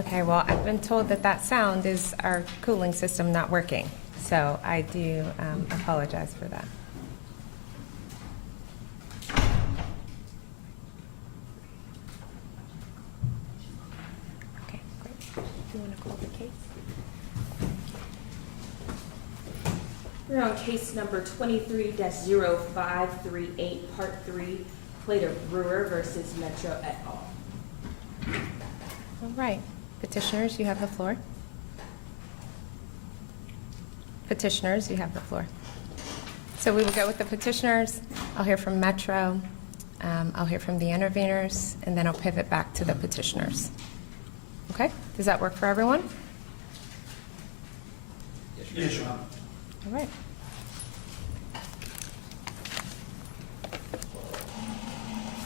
Okay, well, I've been told that that sound is our cooling system not working, so I do apologize for that. Okay, great. Do you want to call the case? We're on case number 23-0538, Part 3, Plater Brewer versus Metro et al. All right. Petitioners, you have the floor. Petitioners, you have the floor. So we will go with the petitioners. I'll hear from Metro. I'll hear from the interveners, and then I'll pivot back to the petitioners. Okay? Does that work for everyone? Yes, Your Honor. All right.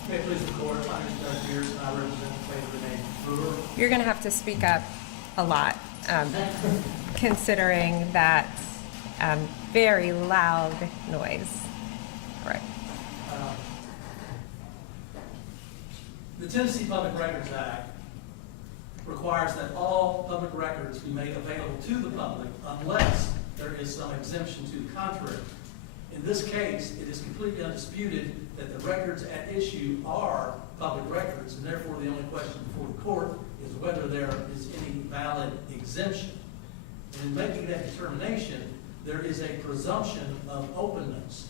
May it please the court, my name is Doug Beers, and I represent the Plater Renee Brewer. You're going to have to speak up a lot, considering that very loud noise. All right. The Tennessee Public Records Act requires that all public records be made available to the public unless there is some exemption to the contrary. In this case, it is completely undisputed that the records at issue are public records, and therefore the only question before the court is whether there is any valid exemption. And in making that determination, there is a presumption of openness.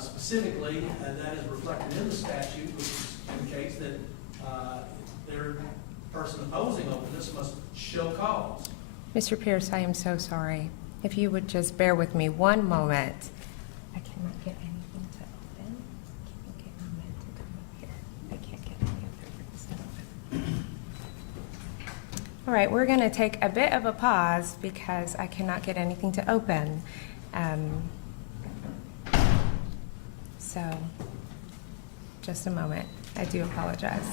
Specifically, that is reflected in the statute, which indicates that their person opposing openness must show cause. Mr. Pierce, I am so sorry. If you would just bear with me one moment. I cannot get anything to open. Can you get Ahmed to come up here? I can't get any of their rooms to open. All right, we're going to take a bit of a pause because I cannot get anything to open. So, just a moment. I do apologize.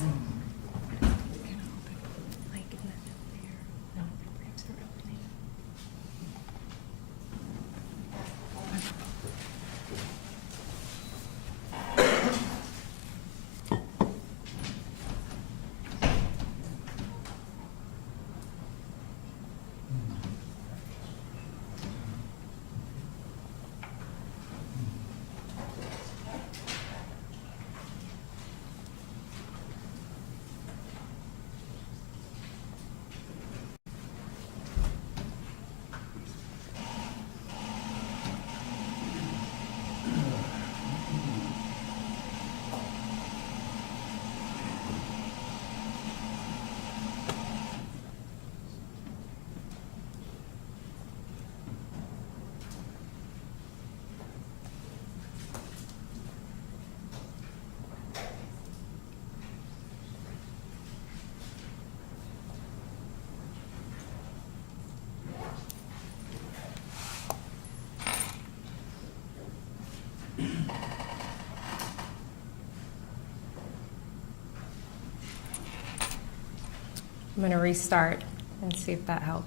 I'm going to restart and see if that helps.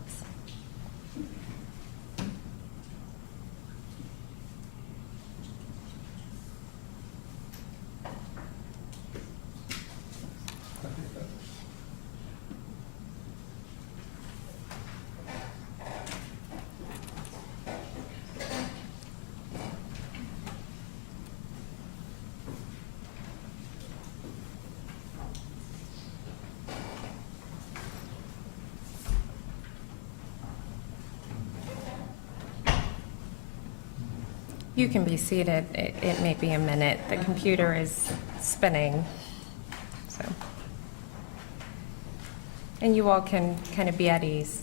You can be seated. It may be a minute. The computer is spinning. So, and you all can kind of be at ease.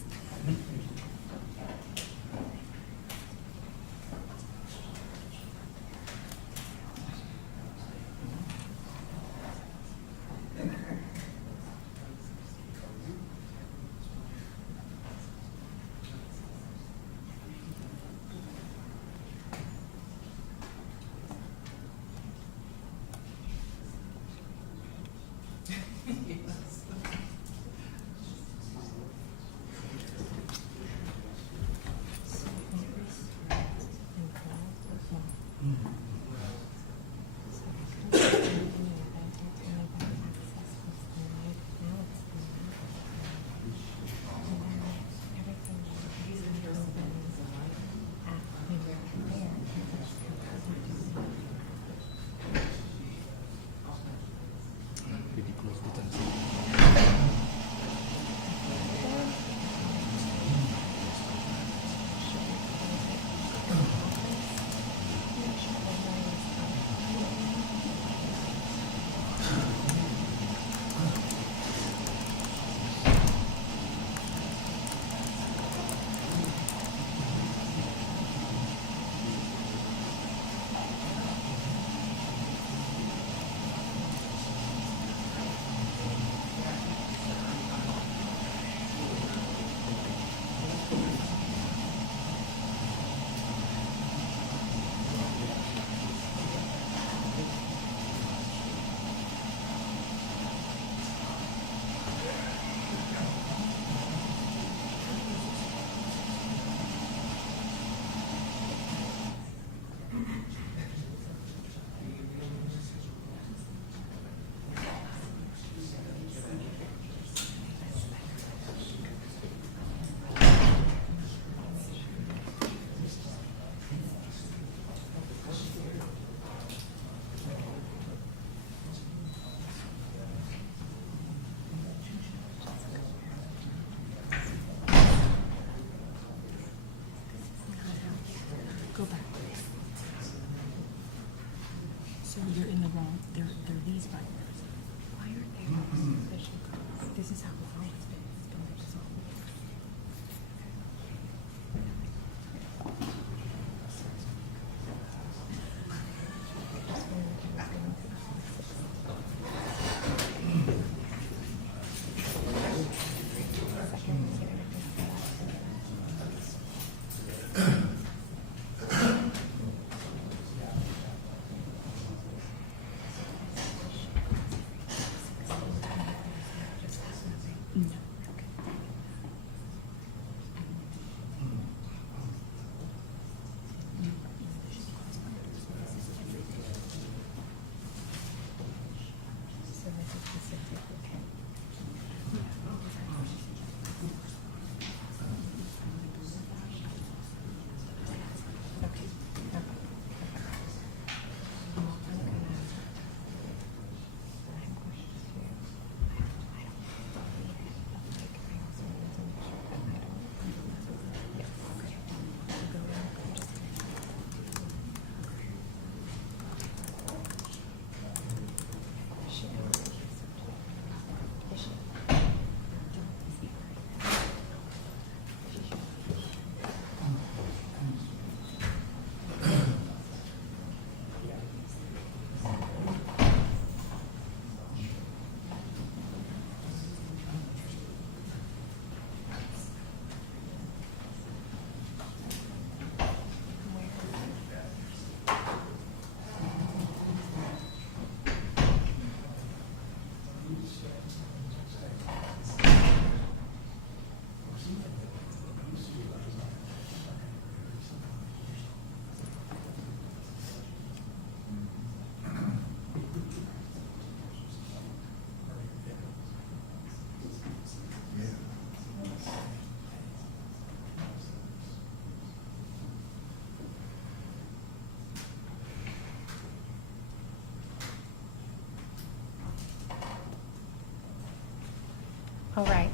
All right.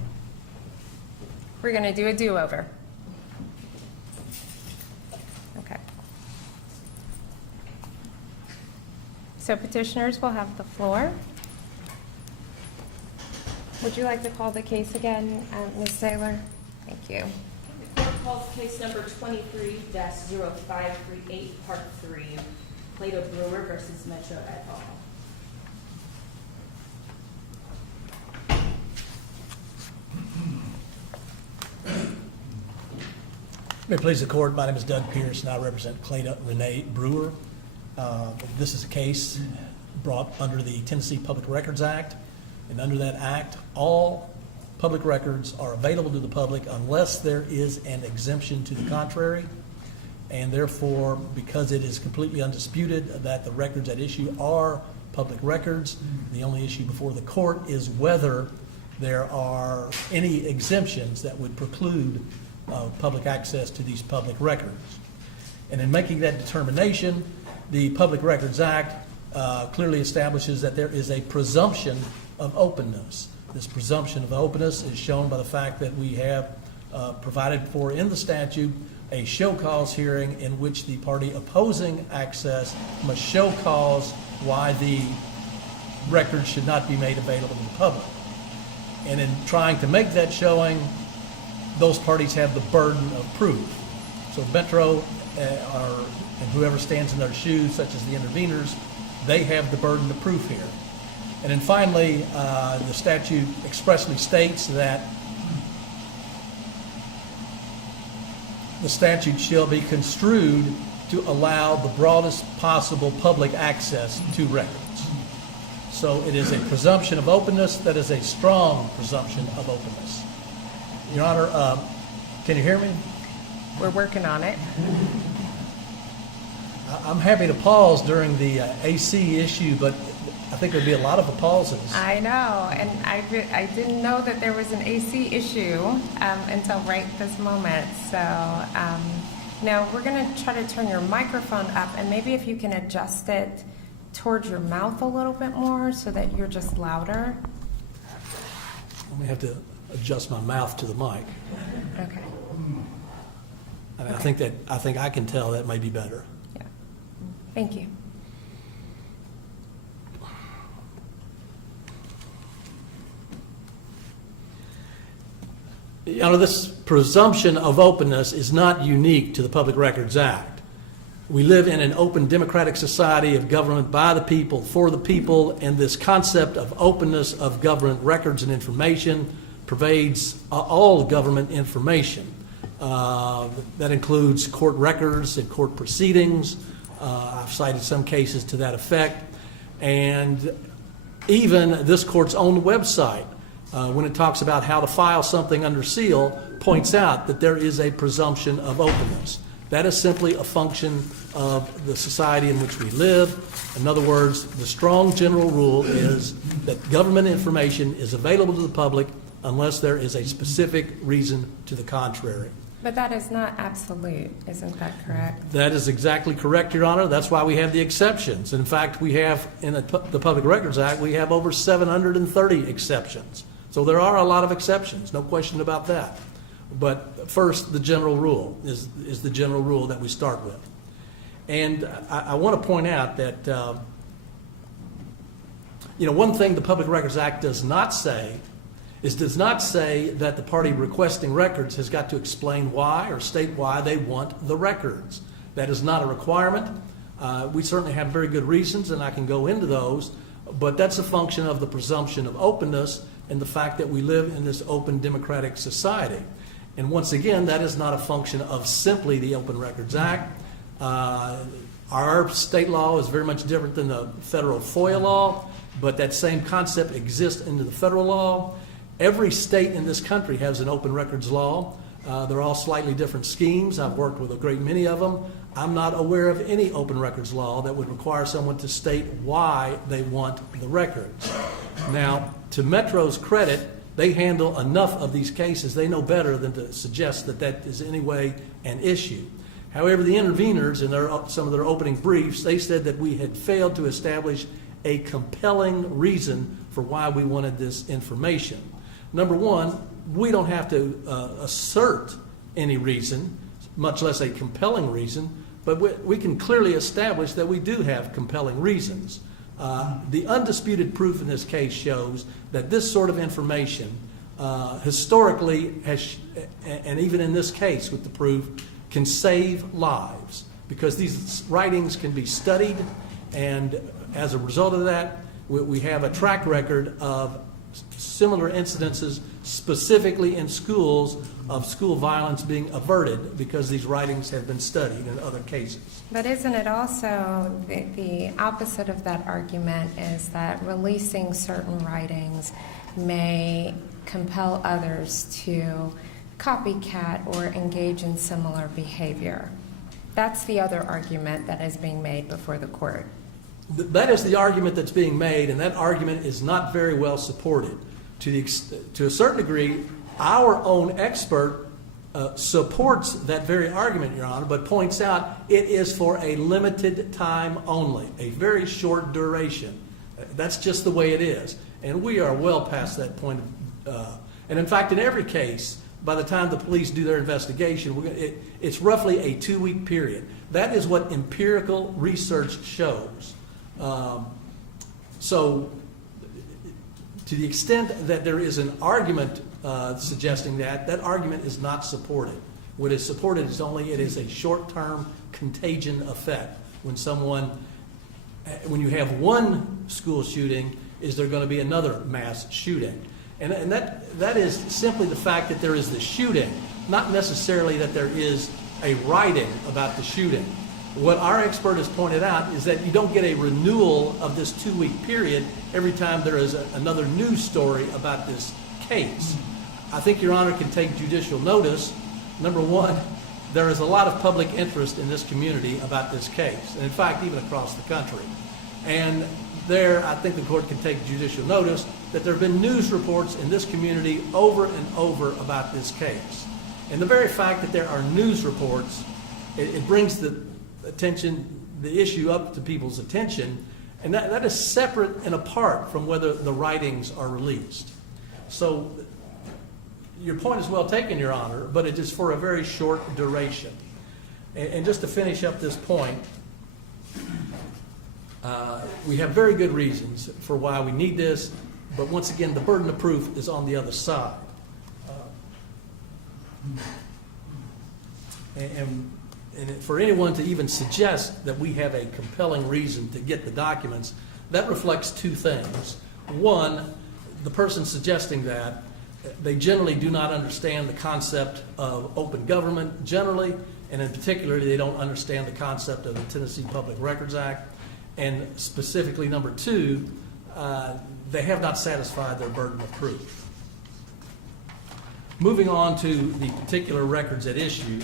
We're going to do a do-over. Okay. So petitioners will have the floor. Would you like to call the case again, Ms. Saylor? Thank you. The court calls case number 23-0538, Part 3, Plato Brewer versus Metro et al. May it please the court, my name is Doug Pierce and I represent Clayton Renee Brewer. This is a case brought under the Tennessee Public Records Act, and under that act, all public records are available to the public unless there is an exemption to the contrary, and therefore, because it is completely undisputed that the records at issue are public records, the only issue before the court is whether there are any exemptions that would preclude public access to these public records. And in making that determination, the Public Records Act clearly establishes that there is a presumption of openness. This presumption of openness is shown by the fact that we have provided for in the statute a show cause hearing in which the party opposing access must show cause why the records should not be made available to the public. And in trying to make that showing, those parties have the burden of proof. So Metro and whoever stands in their shoes, such as the interveners, they have the burden of proof here. And then finally, the statute expressly states that the statute shall be construed to allow the broadest possible public access to records. So it is a presumption of openness that is a strong presumption of openness. Your Honor, can you hear me? We're working on it. I'm happy to pause during the AC issue, but I think there'd be a lot of pauses. I know, and I didn't know that there was an AC issue until right this moment. So now we're going to try to turn your microphone up, and maybe if you can adjust it towards your mouth a little bit more so that you're just louder. I may have to adjust my mouth to the mic. Okay. And I think I can tell that may be better. Yeah. Thank you. You know, this presumption of openness is not unique to the Public Records Act. We live in an open democratic society of government by the people, for the people, and this concept of openness of government records and information pervades all government information. That includes court records and court proceedings. I've cited some cases to that effect. And even this court's own website, when it talks about how to file something under seal, points out that there is a presumption of openness. That is simply a function of the society in which we live. In other words, the strong general rule is that government information is available to the public unless there is a specific reason to the contrary. But that is not absolute, isn't that correct? That is exactly correct, Your Honor. That's why we have the exceptions. In fact, we have, in the Public Records Act, we have over 730 exceptions. So there are a lot of exceptions, no question about that. But first, the general rule is the general rule that we start with. And I want to point out that, one thing the Public Records Act does not say that the party requesting records has got to explain why or state why they want the records. That is not a requirement. We certainly have very good reasons, and I can go into those, but that's a function of the presumption of openness and the fact that we live in this open democratic society. And once again, that is not a function of simply the Open Records Act. Our state law is very much different than the federal FOIA law, but that same concept exists into the federal law. Every state in this country has an open records law. They're all slightly different schemes. I've worked with a great many of them. I'm not aware of any open records law that would require someone to state why they want the records. Now, to Metro's credit, they handle enough of these cases. They know better than to suggest that that is in any way an issue. However, the interveners, in some of their opening briefs, they said that we had failed to establish a compelling reason for why we wanted this information. Number one, we don't have to assert any reason, much less a compelling reason, but we can clearly establish that we do have compelling reasons. The undisputed proof in this case shows that this sort of information historically has, and even in this case with the proof, can save lives, because these writings can be studied, and as a result of that, we have a track record of similar incidences, specifically in schools, of school violence being averted because these writings have been studied in other cases. But isn't it also the opposite of that argument is that releasing certain writings may compel others to copycat or engage in similar behavior? That's the other argument that is being made before the court. That is the argument that's being made, and that argument is not very well supported. To a certain degree, our own expert supports that very argument, Your Honor, but points out it is for a limited time only, a very short duration. That's just the way it is. And we are well past that point. And in fact, in every case, by the time the police do their investigation, it's roughly a 2-week period. That is what empirical research shows. So to the extent that there is an argument suggesting that argument is not supported. What is supported is only it is a short-term contagion effect. When you have one school shooting, is there going to be another mass shooting? And that is simply the fact that there is the shooting, not necessarily that there is a writing about the shooting. What our expert has pointed out is that you don't get a renewal of this 2-week period every time there is another news story about this case. I think Your Honor can take judicial notice. Number one, there is a lot of public interest in this community about this case, and in fact, even across the country. And there, I think the court can take judicial notice that there have been news reports in this community over and over about this case. And the very fact that there are news reports, it brings the issue up to people's attention, and that is separate and apart from whether the writings are released. So your point is well taken, Your Honor, but it is for a very short duration. And just to finish up this point, we have very good reasons for why we need this, but once again, the burden of proof is on the other side. And for anyone to even suggest that we have a compelling reason to get the documents, that reflects two things. One, the person suggesting that, they generally do not understand the concept of open government generally, and in particular, they don't understand the concept of the Tennessee Public Records Act. And specifically, number two, they have not satisfied their burden of proof. Moving on to the particular records at issue,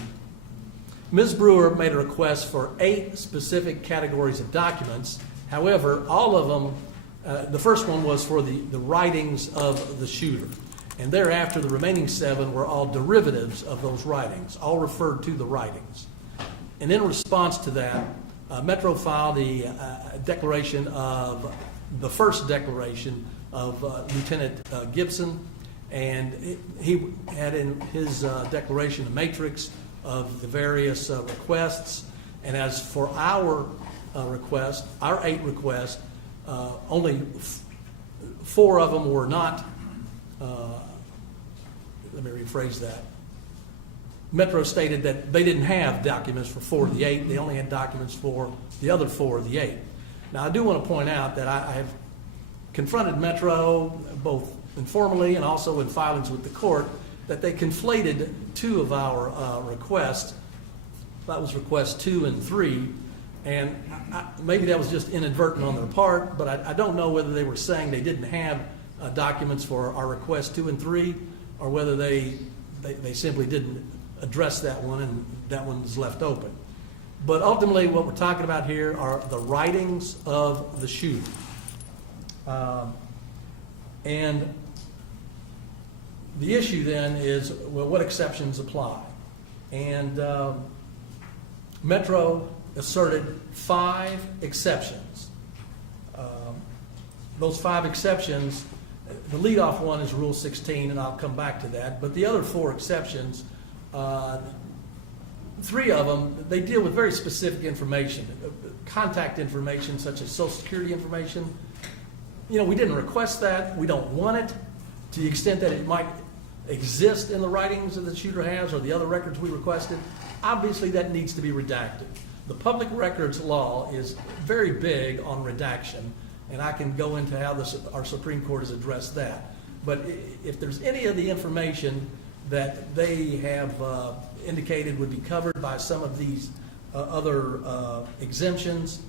Ms. Brewer made a request for 8 specific categories of documents. However, all of them, the first one was for the writings of the shooter. And thereafter, the remaining 7 were all derivatives of those writings, all referred to the writings. And in response to that, Metro filed the declaration of the first declaration of Lieutenant Gibson, and he had in his declaration a matrix of the various requests. And as for our request, our 8 requests, only 4 of them were not, let me rephrase that. Metro stated that they didn't have documents for 4 of the 8. They only had documents for the other 4 of the 8. Now, I do want to point out that I have confronted Metro both informally and also in filings with the court that they conflated 2 of our requests. That was request 2 and 3. And maybe that was just inadvertent on their part, but I don't know whether they were saying they didn't have documents for our request 2 and 3, or whether they simply didn't address that one and that one was left open. But ultimately, what we're talking about here are the writings of the shooter. And the issue then is, well, what exceptions apply? And Metro asserted 5 exceptions. Those 5 exceptions, The leadoff one is Rule 16, and I'll come back to that. But the other 4 exceptions, 3 of them, they deal with very specific information, contact information such as Social Security information. You know, we didn't request that. We don't want it. To the extent that it might exist in the writings that the shooter has or the other records we requested, obviously that needs to be redacted. The public records law is very big on redaction, and I can go into how our Supreme Court has addressed that. But if there's any of the information that they have indicated would be covered by some of these other exemptions,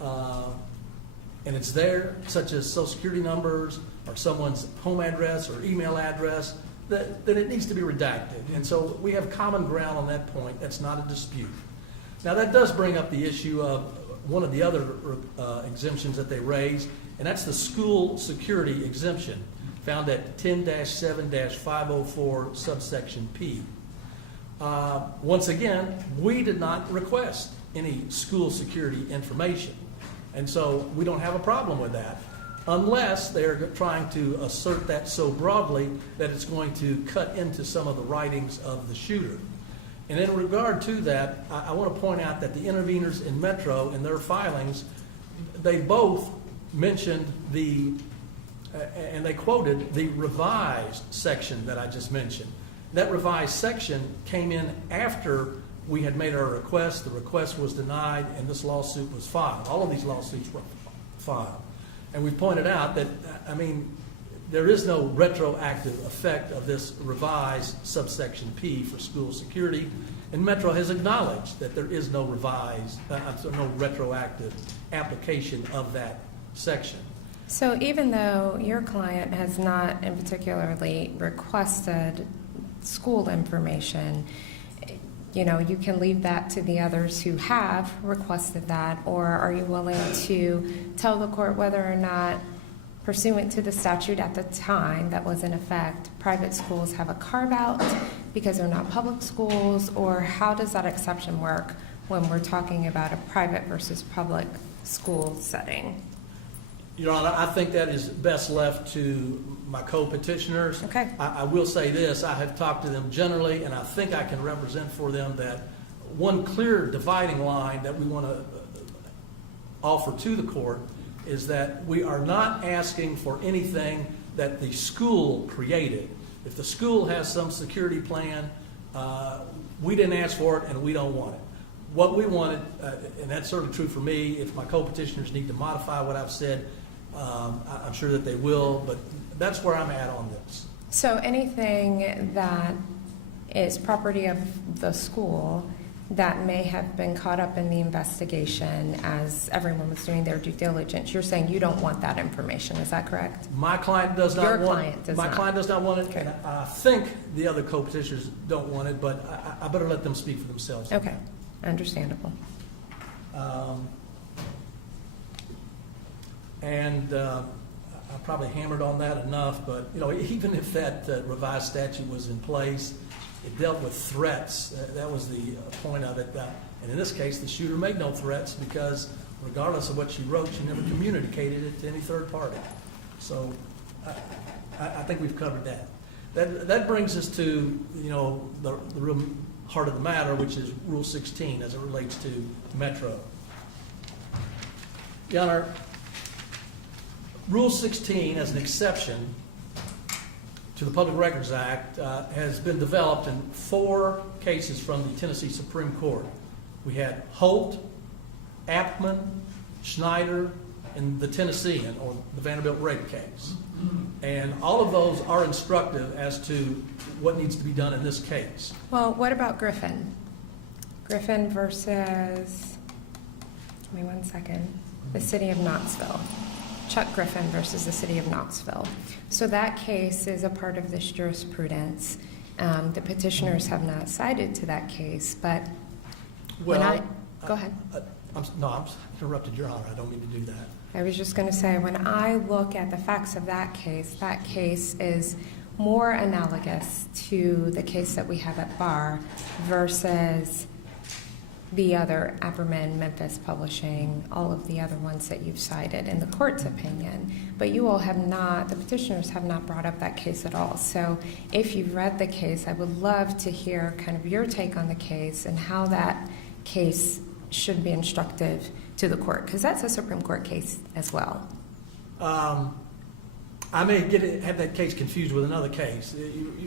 and it's there, such as Social Security numbers or someone's home address or email address, then it needs to be redacted. And so we have common ground on that point. That's not a dispute. Now, that does bring up the issue of one of the other exemptions that they raised, and that's the school security exemption found at 10-7-504 subsection P. Once again, we did not request any school security information, and so we don't have a problem with that, unless they're trying to assert that so broadly that it's going to cut into some of the writings of the shooter. And in regard to that, I want to point out that the interveners in Metro, in their filings, they both mentioned and they quoted the revised section that I just mentioned. That revised section came in after we had made our request. The request was denied, and this lawsuit was filed. All of these lawsuits were filed. And we pointed out that, I mean, there is no retroactive effect of this revised subsection P for school security, and Metro has acknowledged that there is no no retroactive application of that section. So even though your client has not in particularly requested school information, you know, you can leave that to the others who have requested that, or are you willing to tell the court whether or not, pursuant to the statute at the time that was in effect, private schools have a carve-out because they're not public schools, or how does that exception work when we're talking about a private versus public school setting? Your Honor, I think that is best left to my co-petitioners. Okay. I will say this, I have talked to them generally, and I think I can represent for them that one clear dividing line that we want to offer to the court is that we are not asking for anything that the school created. If the school has some security plan, we didn't ask for it and we don't want it. What we wanted, and that's certainly true for me, if my co-petitioners need to modify what I've said, I'm sure that they will, but that's where I'm at on this. So anything that is property of the school that may have been caught up in the investigation as everyone was doing their due diligence, you're saying you don't want that information, is that correct? My client does not Your want client does my not. client does not want it, Okay. and I think the other co-petitioners don't want it, but I better let them speak for themselves. Okay, understandable. I probably hammered on that enough, but you know, even if that revised statute was in place, it dealt with threats. That was the point of it. And in this case, the shooter made no threats because, regardless of what she wrote, she never communicated it to any third party. So, I think we've covered that. That brings us to, you know, the real heart of the matter, which is Rule 16 as it relates to Metro. Your Honor, Rule 16 as an exception to the Public Records Act has been developed in 4 cases from the Tennessee Supreme Court. We had Holt, Aptman, Schneider, and the Tennessean, or the Vanderbilt rape case. And all of those are instructive as to what needs to be done in this case. Well, what about Griffin? Griffin versus, give me one second, the city of Knoxville. Chuck Griffin versus the city of Knoxville. So that case is a part of this jurisprudence. The petitioners have not cited to that case, but go ahead. I'm interrupted, Your Honor. I don't mean to do that. I was just going to say, when I look at the facts of that case is more analogous to the case that we have at Barr versus the other Apperman, Memphis Publishing, all of the other ones that you've cited in the court's opinion. But you all have not, the petitioners have not brought up that case at all. So if you've read the case, I would love to hear kind of your take on the case and how that case should be instructive to the court, because that's a Supreme Court case as well. I may have that case confused with another case.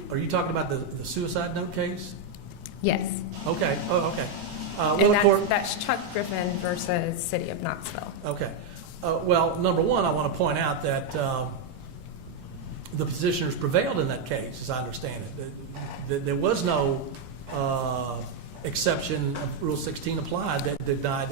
Are you talking about the suicide note case? Yes. Okay, oh, okay. And that's Chuck Griffin versus City of Knoxville. Okay. Well, number one, I want to point out that the petitioners prevailed in that case, as I understand it. There was no exception of Rule 16 applied that denied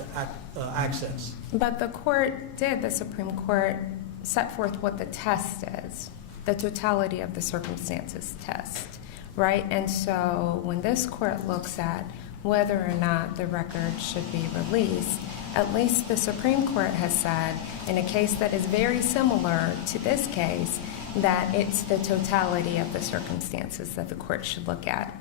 access. But the court did, the Supreme Court set forth what the test is, the totality of the circumstances test, right? And so when this court looks at whether or not the record should be released, at least the Supreme Court has said in a case that is very similar to this case that it's the totality of the circumstances that the court should look at.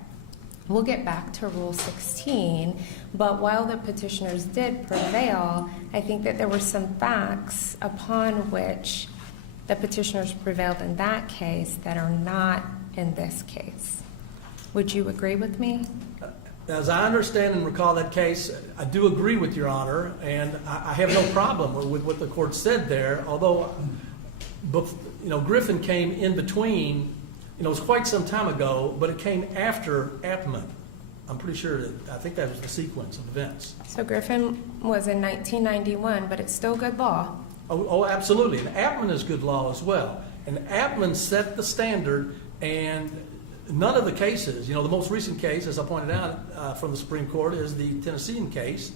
We'll get back to Rule 16, but while the petitioners did prevail, I think that there were some facts upon which the petitioners prevailed in that case that are not in this case. Would you agree with me? As I understand and recall that case, I do agree with Your Honor, and I have no problem with what the court said there, although, Griffin came in between. It was quite some time ago, but it came after Apperman. I'm pretty sure I think that was the sequence of events. So Griffin was in 1991, but it's still good law. Oh, absolutely. And Apperman is good law as well. And Apperman set the standard, and none of the cases, the most recent case, as I pointed out from the Supreme Court, is the Tennessean case,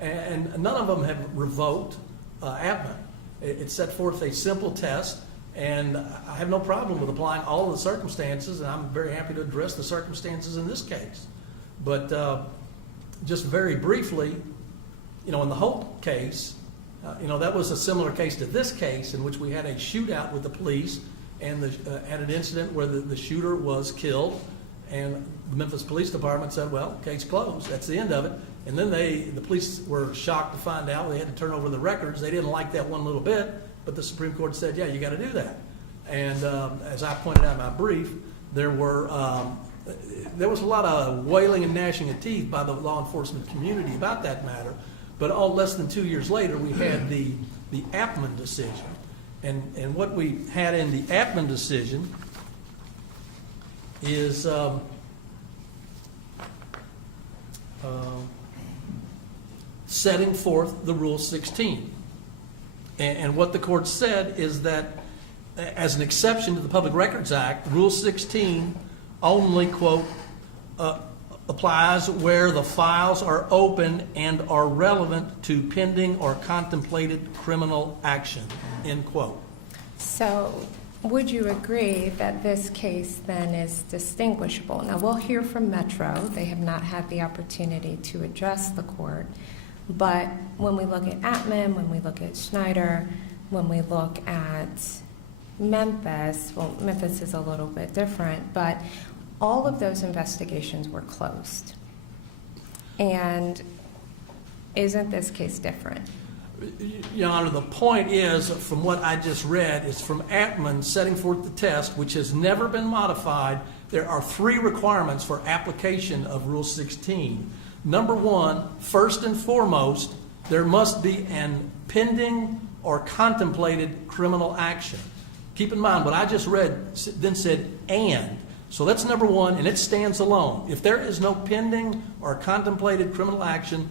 and none of them have revoked Apperman. It set forth a simple test. And I have no problem with applying all of the circumstances, and I'm very happy to address the circumstances in this case. But just very briefly, in the Holt case, that was a similar case to this case in which we had a shootout with the police and had an incident where the shooter was killed, and the Memphis Police Department said, well, case closed. That's the end of it. And then the police were shocked to find out they had to turn over the records. They didn't like that one little bit. But the Supreme Court said, yeah, you got to do that. And as I pointed out in my brief, there was a lot of wailing and gnashing of teeth by the law enforcement community about that matter. But less than 2 years later, we had the Apperman decision. And what we had in the Apperman decision is setting forth the Rule 16. And what the court said is that as an exception to the Public Records Act, Rule 16 only, quote, applies where the files are open and are relevant to pending or contemplated criminal action, end quote. So would you agree that this case then is distinguishable? Now, we'll hear from Metro. They have not had the opportunity to address the court. But when we look at Apperman, when we look at Schneider, when we look at Memphis, well, Memphis is a little bit different, but all of those investigations were closed. And isn't this case different? Your Honor, the point is, from what I just read, is from Apperman setting forth the test, which has never been modified. There are 3 requirements for application of Rule 16. Number 1, first and foremost, there must be an pending or contemplated criminal action. Keep in mind, what I just read then said and. So that's number 1, and it stands alone. If there is no pending or contemplated criminal action,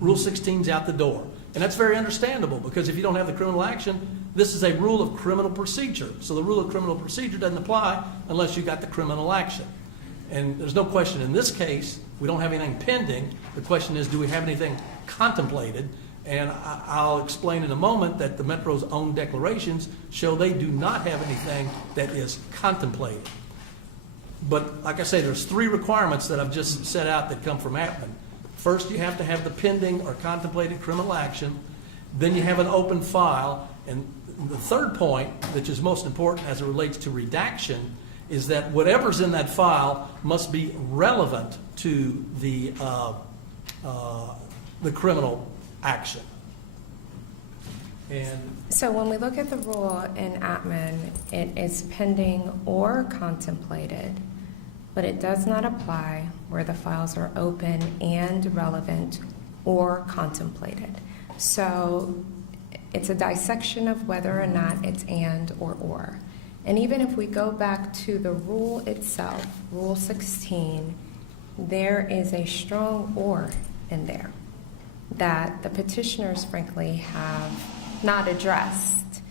Rule 16 is out the door. And that's very understandable, because if you don't have the criminal action, this is a rule of criminal procedure. So the rule of criminal procedure doesn't apply unless you got the criminal action. And there's no question in this case, we don't have anything pending. The question is, do we have anything contemplated? And I'll explain in a moment that the Metro's own declarations show they do not have anything that is contemplated. But like I say, there's 3 requirements that I've just set out that come from Apperman. First, you have to have the pending or contemplated criminal action. Then you have an open file. And the third point, which is most important as it relates to redaction, is that whatever's in that file must be relevant to the the criminal action. And So when we look at the rule in Atman, it is pending or contemplated, but it does not apply where the files are open and relevant or contemplated. So it's a dissection of whether or not it's and or. And even if we go back to the rule itself, Rule 16, there is a strong or in there that the petitioners, frankly, have not addressed.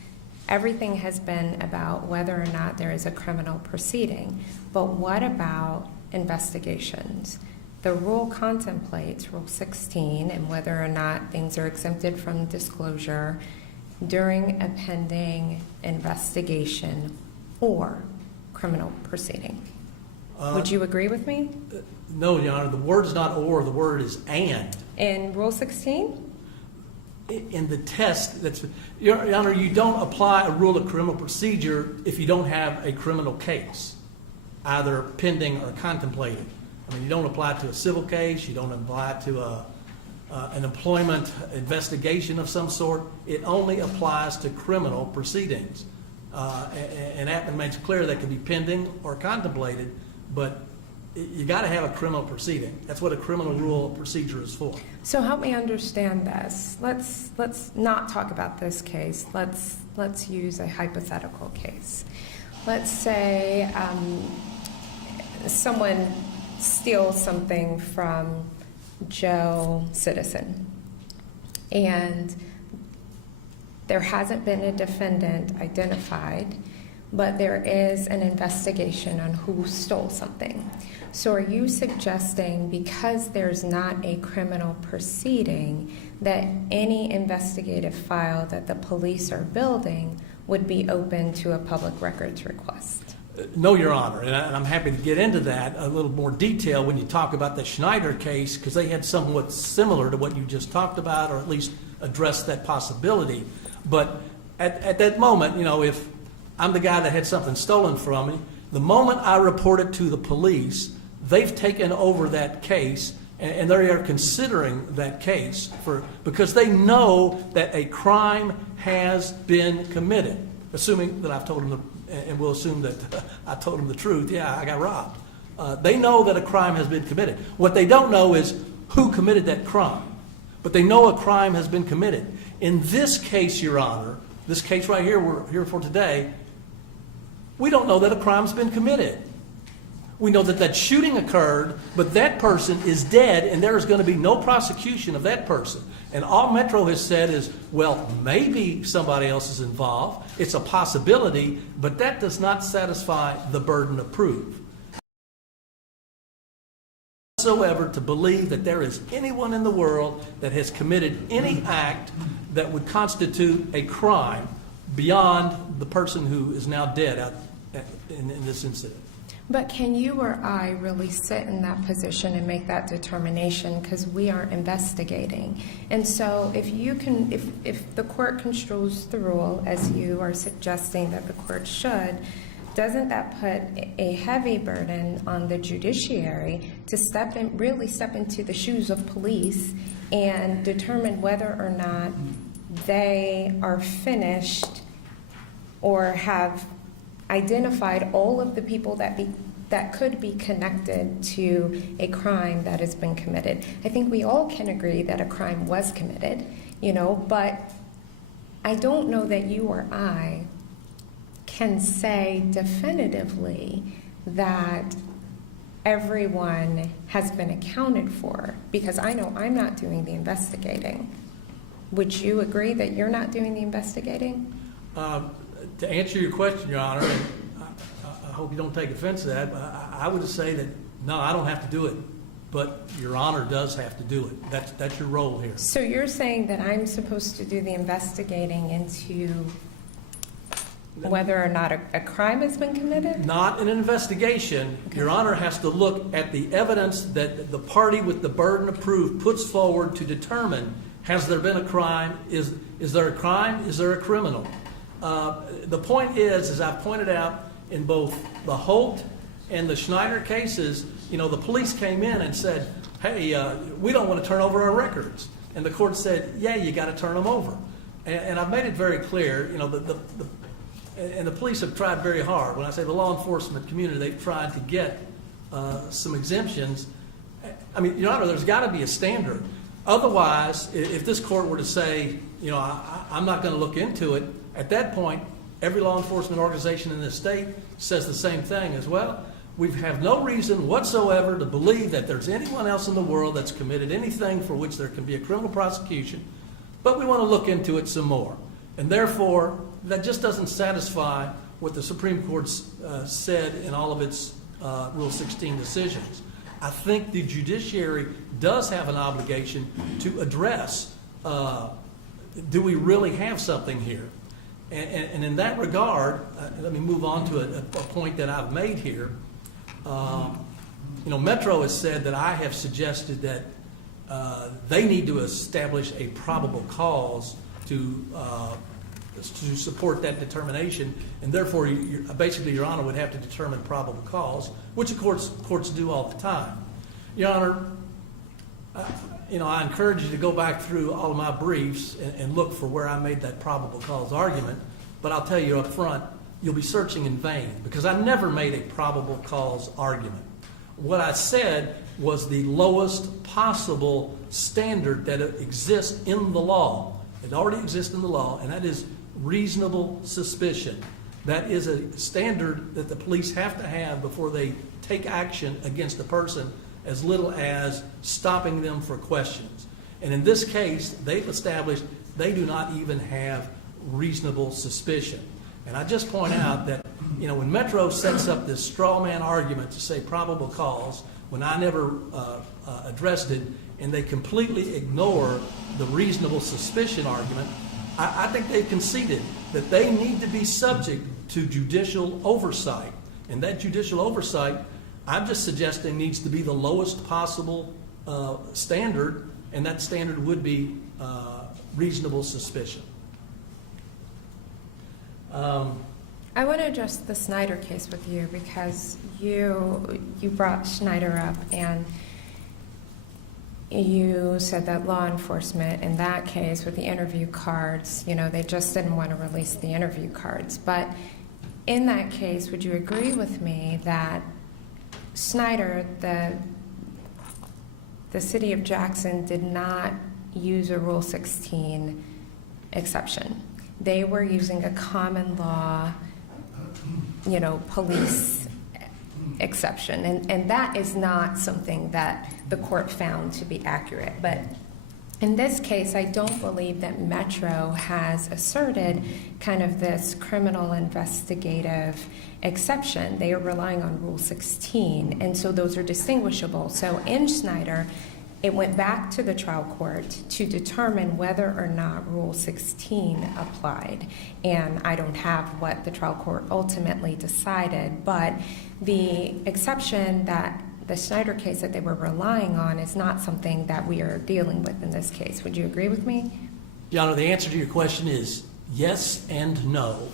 Everything has been about whether or not there is a criminal proceeding. But what about investigations? The rule contemplates, Rule 16, and whether or not things are exempted from disclosure during a pending investigation or criminal proceeding. Would you agree with me? no, Your Honor, the word is not or, the word is and. In Rule 16? In the test, Your Honor, you don't apply a rule of criminal procedure if you don't have a criminal case, either pending or contemplated. I mean, you don't apply it to a civil case, you don't apply it to an employment investigation of some sort. It only applies to criminal proceedings. And Atman makes clear that can be pending or contemplated, but you got to have a criminal proceeding. That's what a criminal rule of procedure is for. So help me understand this. Let's not talk about this case. Let's use a hypothetical case. Let's say someone steals something from Joe Citizen, and there hasn't been a defendant identified, but there is an investigation on who stole something. So are you suggesting, because there's not a criminal proceeding, that any investigative file that the police are building would be open to a public records request? No, Your Honor, and I'm happy to get into that a little more detail when you talk about the Schneider case, because they had somewhat similar to what you just talked about, or at least addressed that possibility. But at that moment, you know, if I'm the guy that had something stolen from me, the moment I report it to the police, they've taken over that case, and they are considering that case because they know that a crime has been committed, assuming that I've told them and we'll assume that I told them the truth. Yeah, I got robbed. They know that a crime has been committed. What they don't know is who committed that crime, but they know a crime has been committed. In this case, Your Honor, this case right here we're here for today, we don't know that a crime's been committed. We know that that shooting occurred, but that person is dead, and there is going to be no prosecution of that person. And all Metro has said is, well, maybe somebody else is involved. It's a possibility, but that does not satisfy the burden of proof. Whatsoever to believe that there is anyone in the world that has committed any act that would constitute a crime beyond the person who is now dead out in this incident. But can you or I really sit in that position and make that determination, because we are investigating? And so if the court construes the rule as you are suggesting that the court should, doesn't that put a heavy burden on the judiciary to really step into the shoes of police and determine whether or not they are finished or have identified all of the people that could be connected to a crime that has been committed? I think we all can agree that a crime was committed, but I don't know that you or I can say definitively that everyone has been accounted for, because I know I'm not doing the investigating. Would you agree that you're not doing the investigating? To answer your question, Your Honor, and I hope you don't take offense to that, but I would say that, no, I don't have to do it, but Your Honor does have to do it. That's your role here. So you're saying that I'm supposed to do the investigating into whether or not a crime has been committed? Not in an investigation. Okay. Your Honor has to look at the evidence that the party with the burden of proof puts forward to determine, has there been a crime? Is there a crime? Is there a criminal? The point is, as I've pointed out in both the Holt and the Schneider cases, the police came in and said, hey, we don't want to turn over our records. And the court said, yeah, you got to turn them over. And I've made it very clear, you know, and the police have tried very hard. When I say the law enforcement community, they've tried to get some exemptions. I mean, Your Honor, there's got to be a standard. Otherwise, if this court were to say, you know, I'm not going to look into it, at that point, every law enforcement organization in this state says the same thing as well. We have no reason whatsoever to believe that there's anyone else in the world that's committed anything for which there can be a criminal prosecution, but we want to look into it some more. And therefore, that just doesn't satisfy what the Supreme Court said in all of its Rule 16 decisions. I think the judiciary does have an obligation to address, do we really have something here? And in that regard, let me move on to a point that I've made here. You know, Metro has said that I have suggested that they need to establish a probable cause to support that determination, and therefore, basically, Your Honor would have to determine probable cause, which of course courts do all the time. Your Honor, you know, I encourage you to go back through all of my briefs and look for where I made that probable cause argument, but I'll tell you up front, you'll be searching in vain, because I never made a probable cause argument. What I said was the lowest possible standard that exists in the law. It already exists in the law, and that is reasonable suspicion. That is a standard that the police have to have before they take action against a person, as little as stopping them for questions. And in this case, they've established they do not even have reasonable suspicion. And I just point out that, you know, when Metro sets up this straw man argument to say probable cause, when I never addressed it, and they completely ignore the reasonable suspicion argument, I think they've conceded that they need to be subject to judicial oversight. And that judicial oversight, I'm just suggesting, needs to be the lowest possible standard, and that standard would be reasonable suspicion. I want to address the Snyder case with you, because you brought Snyder up, and you said that law enforcement in that case with the interview cards, you know, they just didn't want to release the interview cards. But in that case, would you agree with me that Snyder, the city of Jackson, did not use a Rule 16 exception? They were using a common law, you know, police exception. And that is not something that the court found to be accurate. But in this case, I don't believe that Metro has asserted kind of this criminal investigative exception. They are relying on Rule 16, and so those are distinguishable. So in Snyder, it went back to the trial court to determine whether or not Rule 16 applied. And I don't have what the trial court ultimately decided, but the exception that the Snyder case that they were relying on is not something that we are dealing with in this case. Would you agree with me? Your Honor, the answer to your question is yes and no.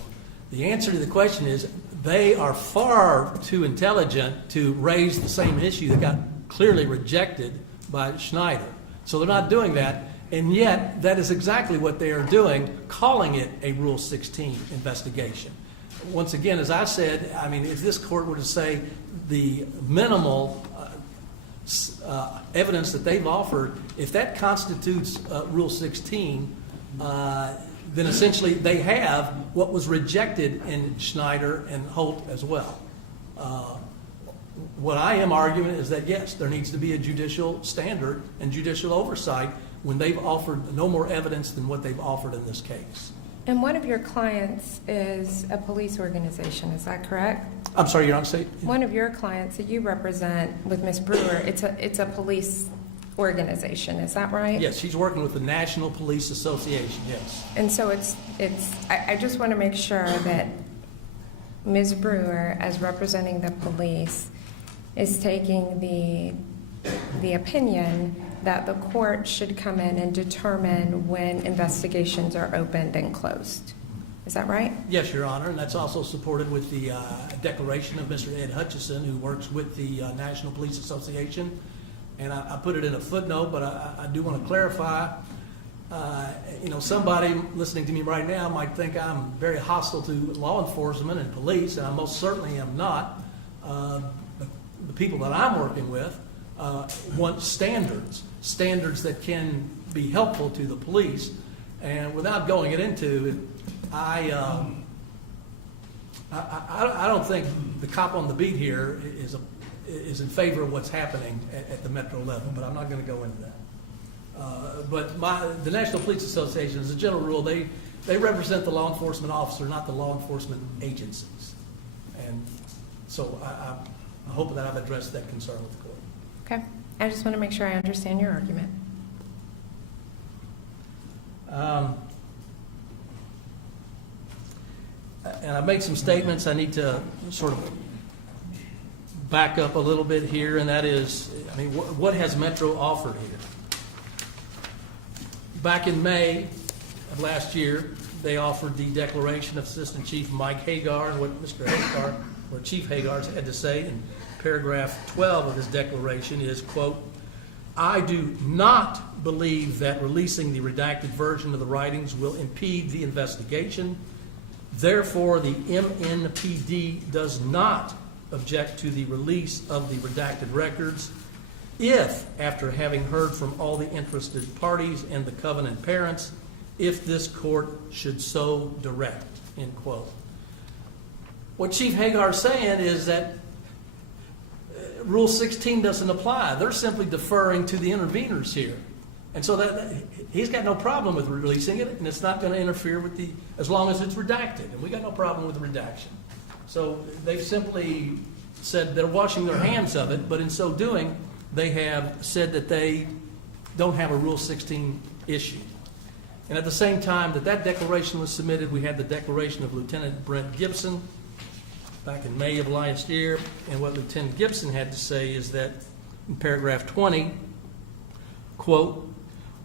The answer to the question is they are far too intelligent to raise the same issue that got clearly rejected by Snyder. So they're not doing that, and yet that is exactly what they are doing, calling it a Rule 16 investigation. Once again, as I said, I mean, if this court were to say the minimal evidence that they've offered, if that constitutes Rule 16, then essentially they have what was rejected in Snyder and Holt as well. What I am arguing is that, yes, there needs to be a judicial standard and judicial oversight when they've offered no more evidence than what they've offered in this case. And one of your clients is a police organization, is that correct? I'm sorry, Your Honor, say? One of your clients that you represent with Ms. Brewer, it's a police organization, is that right? Yes, she's working with the National Police Association, yes. And so I just want to make sure that Ms. Brewer, as representing the police, is taking the opinion that the court should come in and determine when investigations are opened and closed. Is that right? Yes, Your Honor, and that's also supported with the declaration of Mr. Ed Hutchison, who works with the National Police Association. And I put it in a footnote, but I do want to clarify. Somebody listening to me right now might think I'm very hostile to law enforcement and police, and I most certainly am not. The people that I'm working with want standards that can be helpful to the police. And without going into it, I don't think the cop on the beat here is in favor of what's happening at the metro level, but I'm not going to go into that. But the National Police Association, as a general rule, they represent the law enforcement officer, not the law enforcement agencies. And so I hope that I've addressed that concern with the court. Okay, I just want to make sure I understand your argument. And I've made some statements. I need to sort of back up a little bit here, and that is, what has Metro offered here? Back in May of last year, they offered the declaration of Assistant Chief Mike Hagar, and what Chief Hagar had to say in paragraph 12 of his declaration is, quote, "I do not believe that releasing the redacted version of the writings will impede the investigation. Therefore, the MNPD does not object to the release of the redacted records if, after having heard from all the interested parties and the covenant parents, if this court should so direct," end quote. What Chief Hagar is saying is that Rule 16 doesn't apply. They're simply deferring to the interveners here. And so that he's got no problem with releasing it, and it's not going to interfere with as long as it's redacted. And we got no problem with redaction. So they've simply said they're washing their hands of it, but in so doing, they have said that they don't have a Rule 16 issue. And at the same time that declaration was submitted, we had the declaration of Lieutenant Brent Gibson back in May of last year. And what Lieutenant Gibson had to say is that in paragraph 20, quote,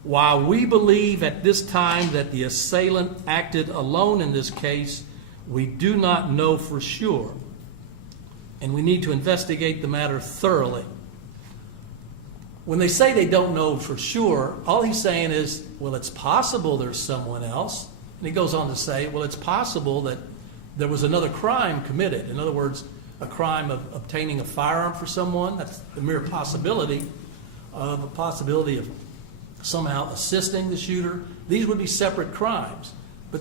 "While we believe at this time that the assailant acted alone in this case, we do not know for sure, and we need to investigate the matter thoroughly." When they say they don't know for sure, all he's saying is, well, it's possible there's someone else. And he goes on to say, well, it's possible that there was another crime committed. In other words, a crime of obtaining a firearm for someone. That's the mere possibility of somehow assisting the shooter. These would be separate crimes. But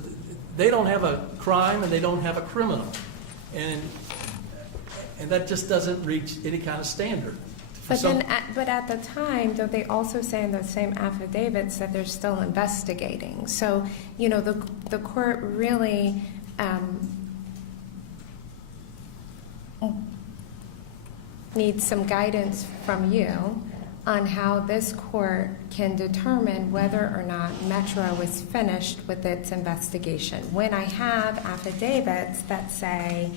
they don't have a crime and they don't have a criminal. And that just doesn't reach any kind of standard. But at the time, don't they also say in those same affidavits that they're still investigating? So, the court really needs some guidance from you on how this court can determine whether or not Metro is finished with its investigation. When I have affidavits that say,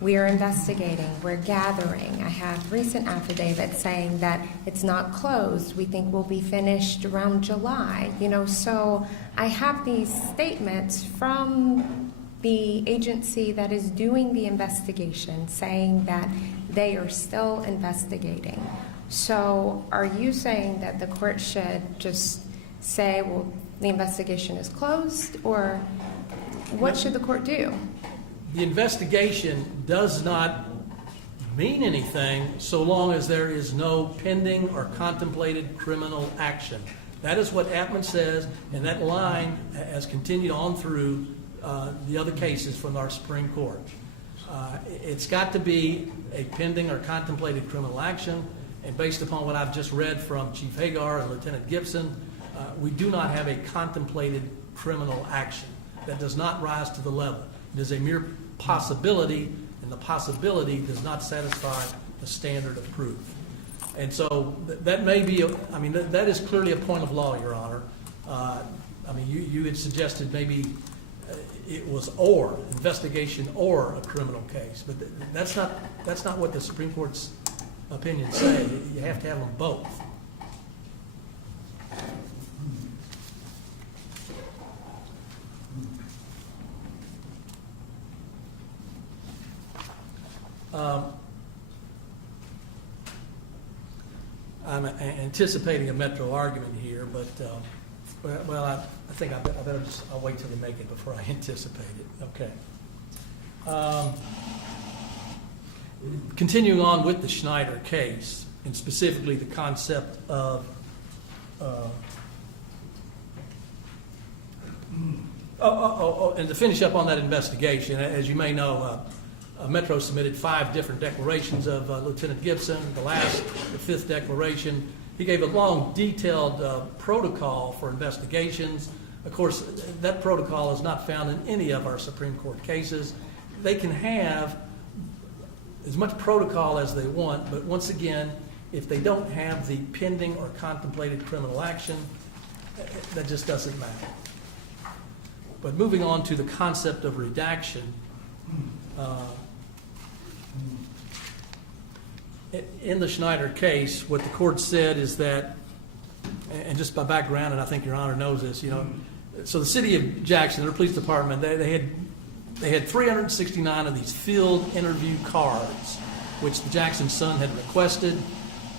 we are investigating, we're gathering. I have recent affidavits saying that it's not closed. We think we'll be finished around July. So I have these statements from the agency that is doing the investigation saying that they are still investigating. So are you saying that the court should just say, well, the investigation is closed, or what should the court do? The investigation does not mean anything so long as there is no pending or contemplated criminal action. That is what Atman says, and that line has continued on through the other cases from our Supreme Court. It's got to be a pending or contemplated criminal action, and based upon what I've just read from Chief Hagar and Lieutenant Gibson, we do not have a contemplated criminal action. That does not rise to the level. It is a mere possibility, and the possibility does not satisfy the standard of proof. And so that may be, that is clearly a point of law, Your Honor. You had suggested maybe it was or investigation or a criminal case, but that's not what the Supreme Court's opinions say. You have to have them both. I'm anticipating a Metro argument here, but, well, I think I better just, I'll wait till they make it before I anticipate it. Okay. Continuing on with the Schneider case, and specifically the concept of, and to finish up on that investigation, as you may know, Metro submitted 5 different declarations of Lieutenant Gibson. The fifth declaration, he gave a long, detailed protocol for investigations. Of course, that protocol is not found in any of our Supreme Court cases. They can have as much protocol as they want, but once again, if they don't have the pending or contemplated criminal action, that just doesn't matter. But moving on to the concept of redaction, in the Schneider case, what the court said is that, and just by background, and I think Your Honor knows this, so the city of Jackson, their police department, they had 369 of these field interview cards, which the Jackson Sun had requested,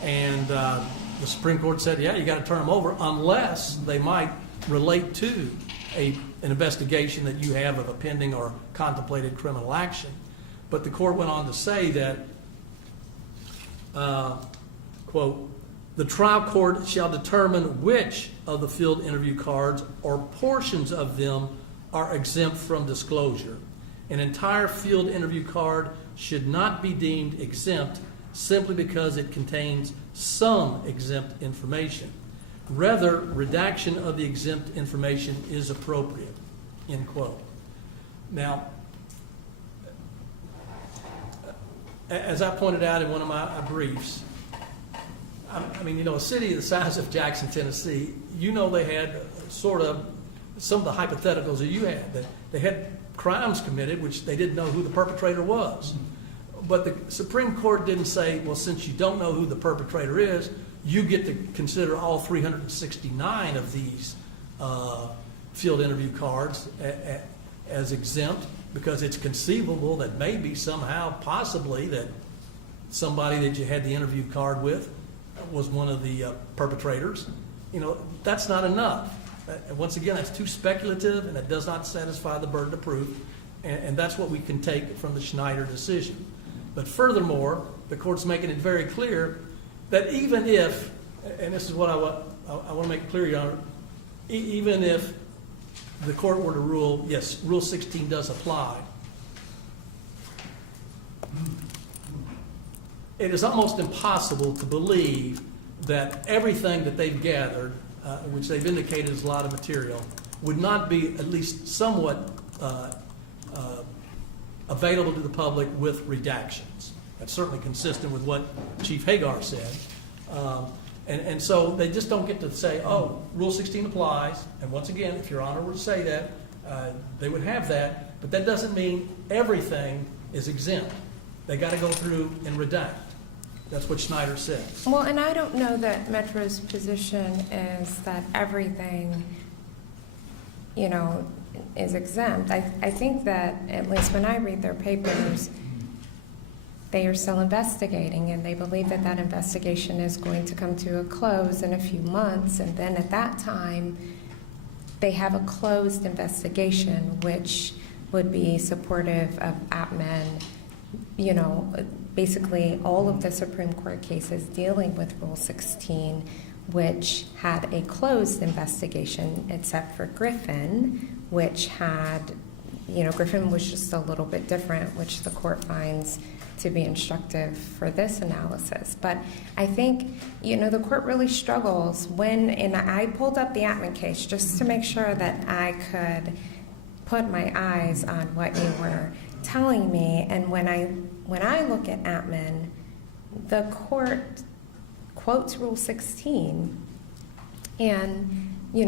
and the Supreme Court said, yeah, you got to turn them over unless they might relate to an investigation that you have of a pending or contemplated criminal action. But the court went on to say that, quote, the trial court shall determine which of the field interview cards or portions of them are exempt from disclosure. An entire field interview card should not be deemed exempt simply because it contains some exempt information. Rather, redaction of the exempt information is appropriate, end quote. Now, as I pointed out in one of my briefs, I mean, a city the size of Jackson, Tennessee, they had sort of some of the hypotheticals that you had. That they had crimes committed, which they didn't know who the perpetrator was. But the Supreme Court didn't say, well, since you don't know who the perpetrator is, you get to consider all 369 of these field interview cards as exempt, because it's conceivable that maybe somehow, possibly, that somebody that you had the interview card with was one of the perpetrators. That's not enough. Once again, that's too speculative, and that does not satisfy the burden of proof, and that's what we can take from the Schneider decision. But furthermore, the court's making it very clear that even if, and this is what I want to make clear, Your Honor, even if the court were to rule, yes, Rule 16 does apply, it is almost impossible to believe that everything that they've gathered, which they've indicated is a lot of material, would not be at least somewhat available to the public with redactions. That's certainly consistent with what Chief Hagar said. And so they just don't get to say, oh, Rule 16 applies. And once again, if Your Honor were to say that, they would have that. But that doesn't mean everything is exempt. They got to go through and redact. That's what Schneider says. Well, and I don't know that Metro's position is that everything, is exempt. I think that, at least when I read their papers, they are still investigating, and they believe that that investigation is going to come to a close in a few months, and then at that time, they have a closed investigation, which would be supportive of Atman. Basically all of the Supreme Court cases dealing with Rule 16, which had a closed investigation, except for Griffin, which had, Griffin was just a little bit different, which the court finds to be instructive for this analysis. But I think, the court really struggles and I pulled up the Atman case just to make sure that I could put my eyes on what you were telling me. And when I look at Atman, the court quotes Rule 16 and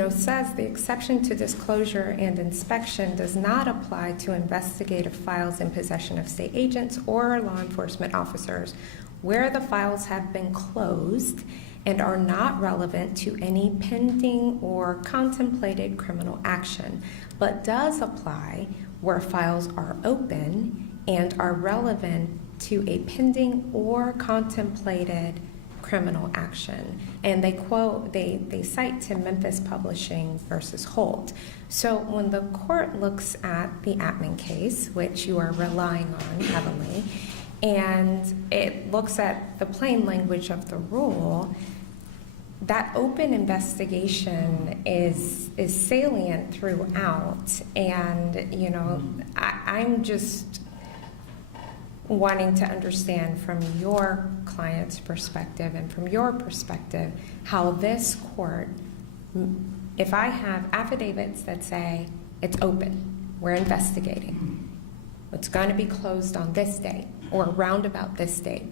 says the exception to disclosure and inspection does not apply to investigative files in possession of state agents or law enforcement officers where the files have been closed and are not relevant to any pending or contemplated criminal action, but does apply where files are open and are relevant to a pending or contemplated criminal criminal action. And they cite to Memphis Publishing versus Holt. So when the court looks at the Atman case, which you are relying on heavily, and it looks at the plain language of the rule, that open investigation is salient throughout. And, you know, I'm just wanting to understand from your client's perspective and from your perspective how this court, if I have affidavits that say it's open, we're investigating, it's going to be closed on this date or around about this date,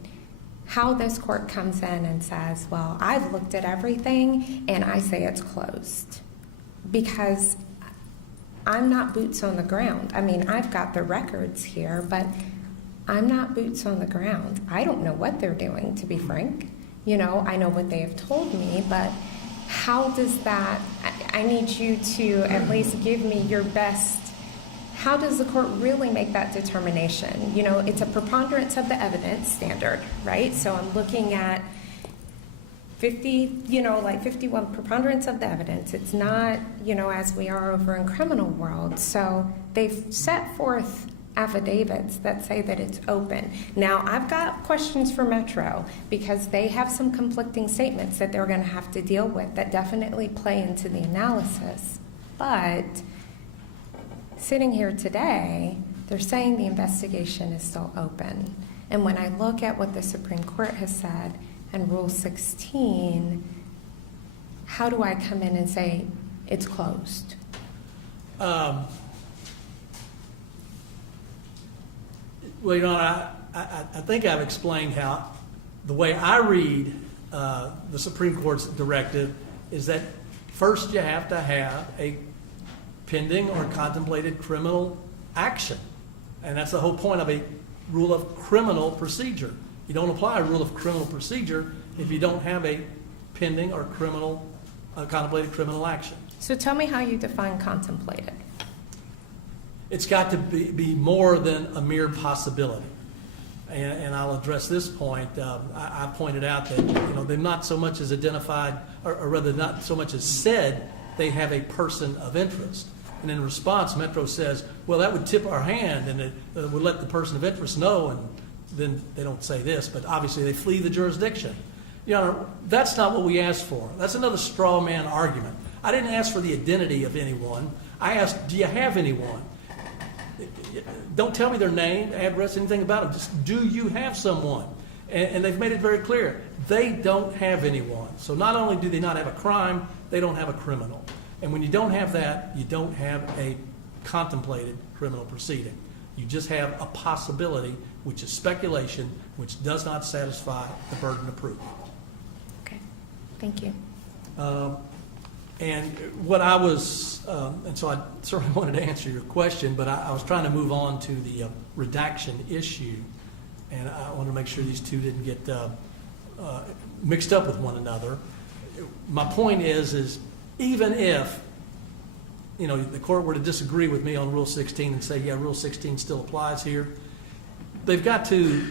how this court comes in and says, well, I've looked at everything and I say it's closed. Because I'm not boots on the ground. I mean, I've got the records here, but I'm not boots on the ground. I don't know what they're doing, to be frank. You know, I know what they have told me, but how does that, I need you to at least give me your best. How does the court really make that determination? You know, it's a preponderance of the evidence standard, right? So I'm looking at 51 preponderance of the evidence. It's not, you know, as we are over in criminal world. So they've set forth affidavits that say that it's open. Now, I've got questions for Metro because they have some conflicting statements that they're going to have to deal with that definitely play into the analysis. But sitting here today, they're saying the investigation is still open. And when I look at what the Supreme Court has said and Rule 16, how do I come in and say it's closed? Well, Your Honor, I think I've explained how the way I read the Supreme Court's directive is that first you have to have a pending or contemplated criminal action. And that's the whole point of a rule of criminal procedure. You don't apply a rule of criminal procedure if you don't have a pending or contemplated criminal action. So tell me how you define contemplated. It's got to be more than a mere possibility. And I'll address this point. I pointed out that, you know, they've not so much as identified, or rather not so much as said they have a person of interest. And in response, Metro says, well, that would tip our hand and it would let the person of interest know, and then they don't say this, but obviously they flee the jurisdiction. Your Honor, that's not what we asked for. That's another straw man argument. I didn't ask for the identity of anyone. I asked, do you have anyone? Don't tell me their name, address, anything about them. Just, do you have someone? And they've made it very clear. They don't have anyone. So not only do they not have a crime, they don't have a criminal. And when you don't have that, you don't have a contemplated criminal proceeding. You just have a possibility, which is speculation, which does not satisfy the burden of proof. Okay, thank you. And what I was, and so I certainly wanted to answer your question, but I was trying to move on to the redaction issue, and I wanted to make sure these two didn't get mixed up with one another. My point is even if, you know, the court were to disagree with me on Rule 16 and say, yeah, Rule 16 still applies here, they've got to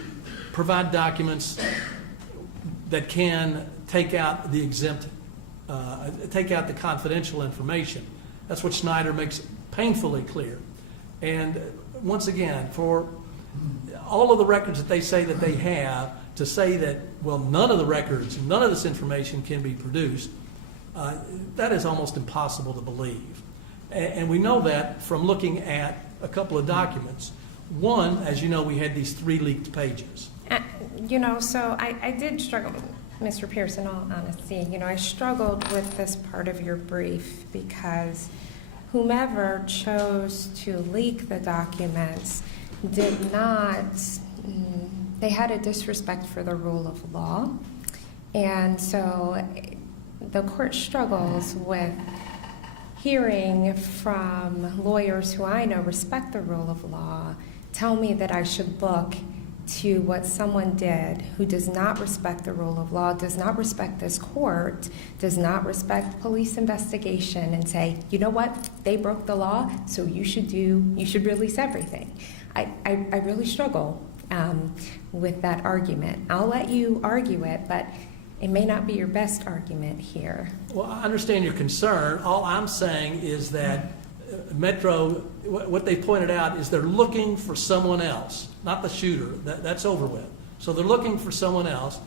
provide documents that can take out the exempt, take out the confidential information. That's what Schneider makes painfully clear. And once again, for all of the records that they say that they have, to say that, well, none of the records, none of this information can be produced, that is almost impossible to believe. And we know that from looking at a couple of documents. One, as you know, we had these 3 leaked pages. You know, so I did struggle, Mr. Pierce, in all honesty. You know, I struggled with this part of your brief because whomever chose to leak the documents did not, they had a disrespect for the rule of law. And so the court struggles with hearing from lawyers who I know respect the rule of law tell me that I should look to what someone did who does not respect the rule of law, does not respect this court, does not respect police investigation, and say, you know what, they broke the law, so you should release everything. I really struggle with that argument. I'll let you argue it, but it may not be your best argument here. Well, I understand your concern. All I'm saying is that Metro, what they pointed out is they're looking for someone else, not the shooter. That's over with. So they're looking for someone else,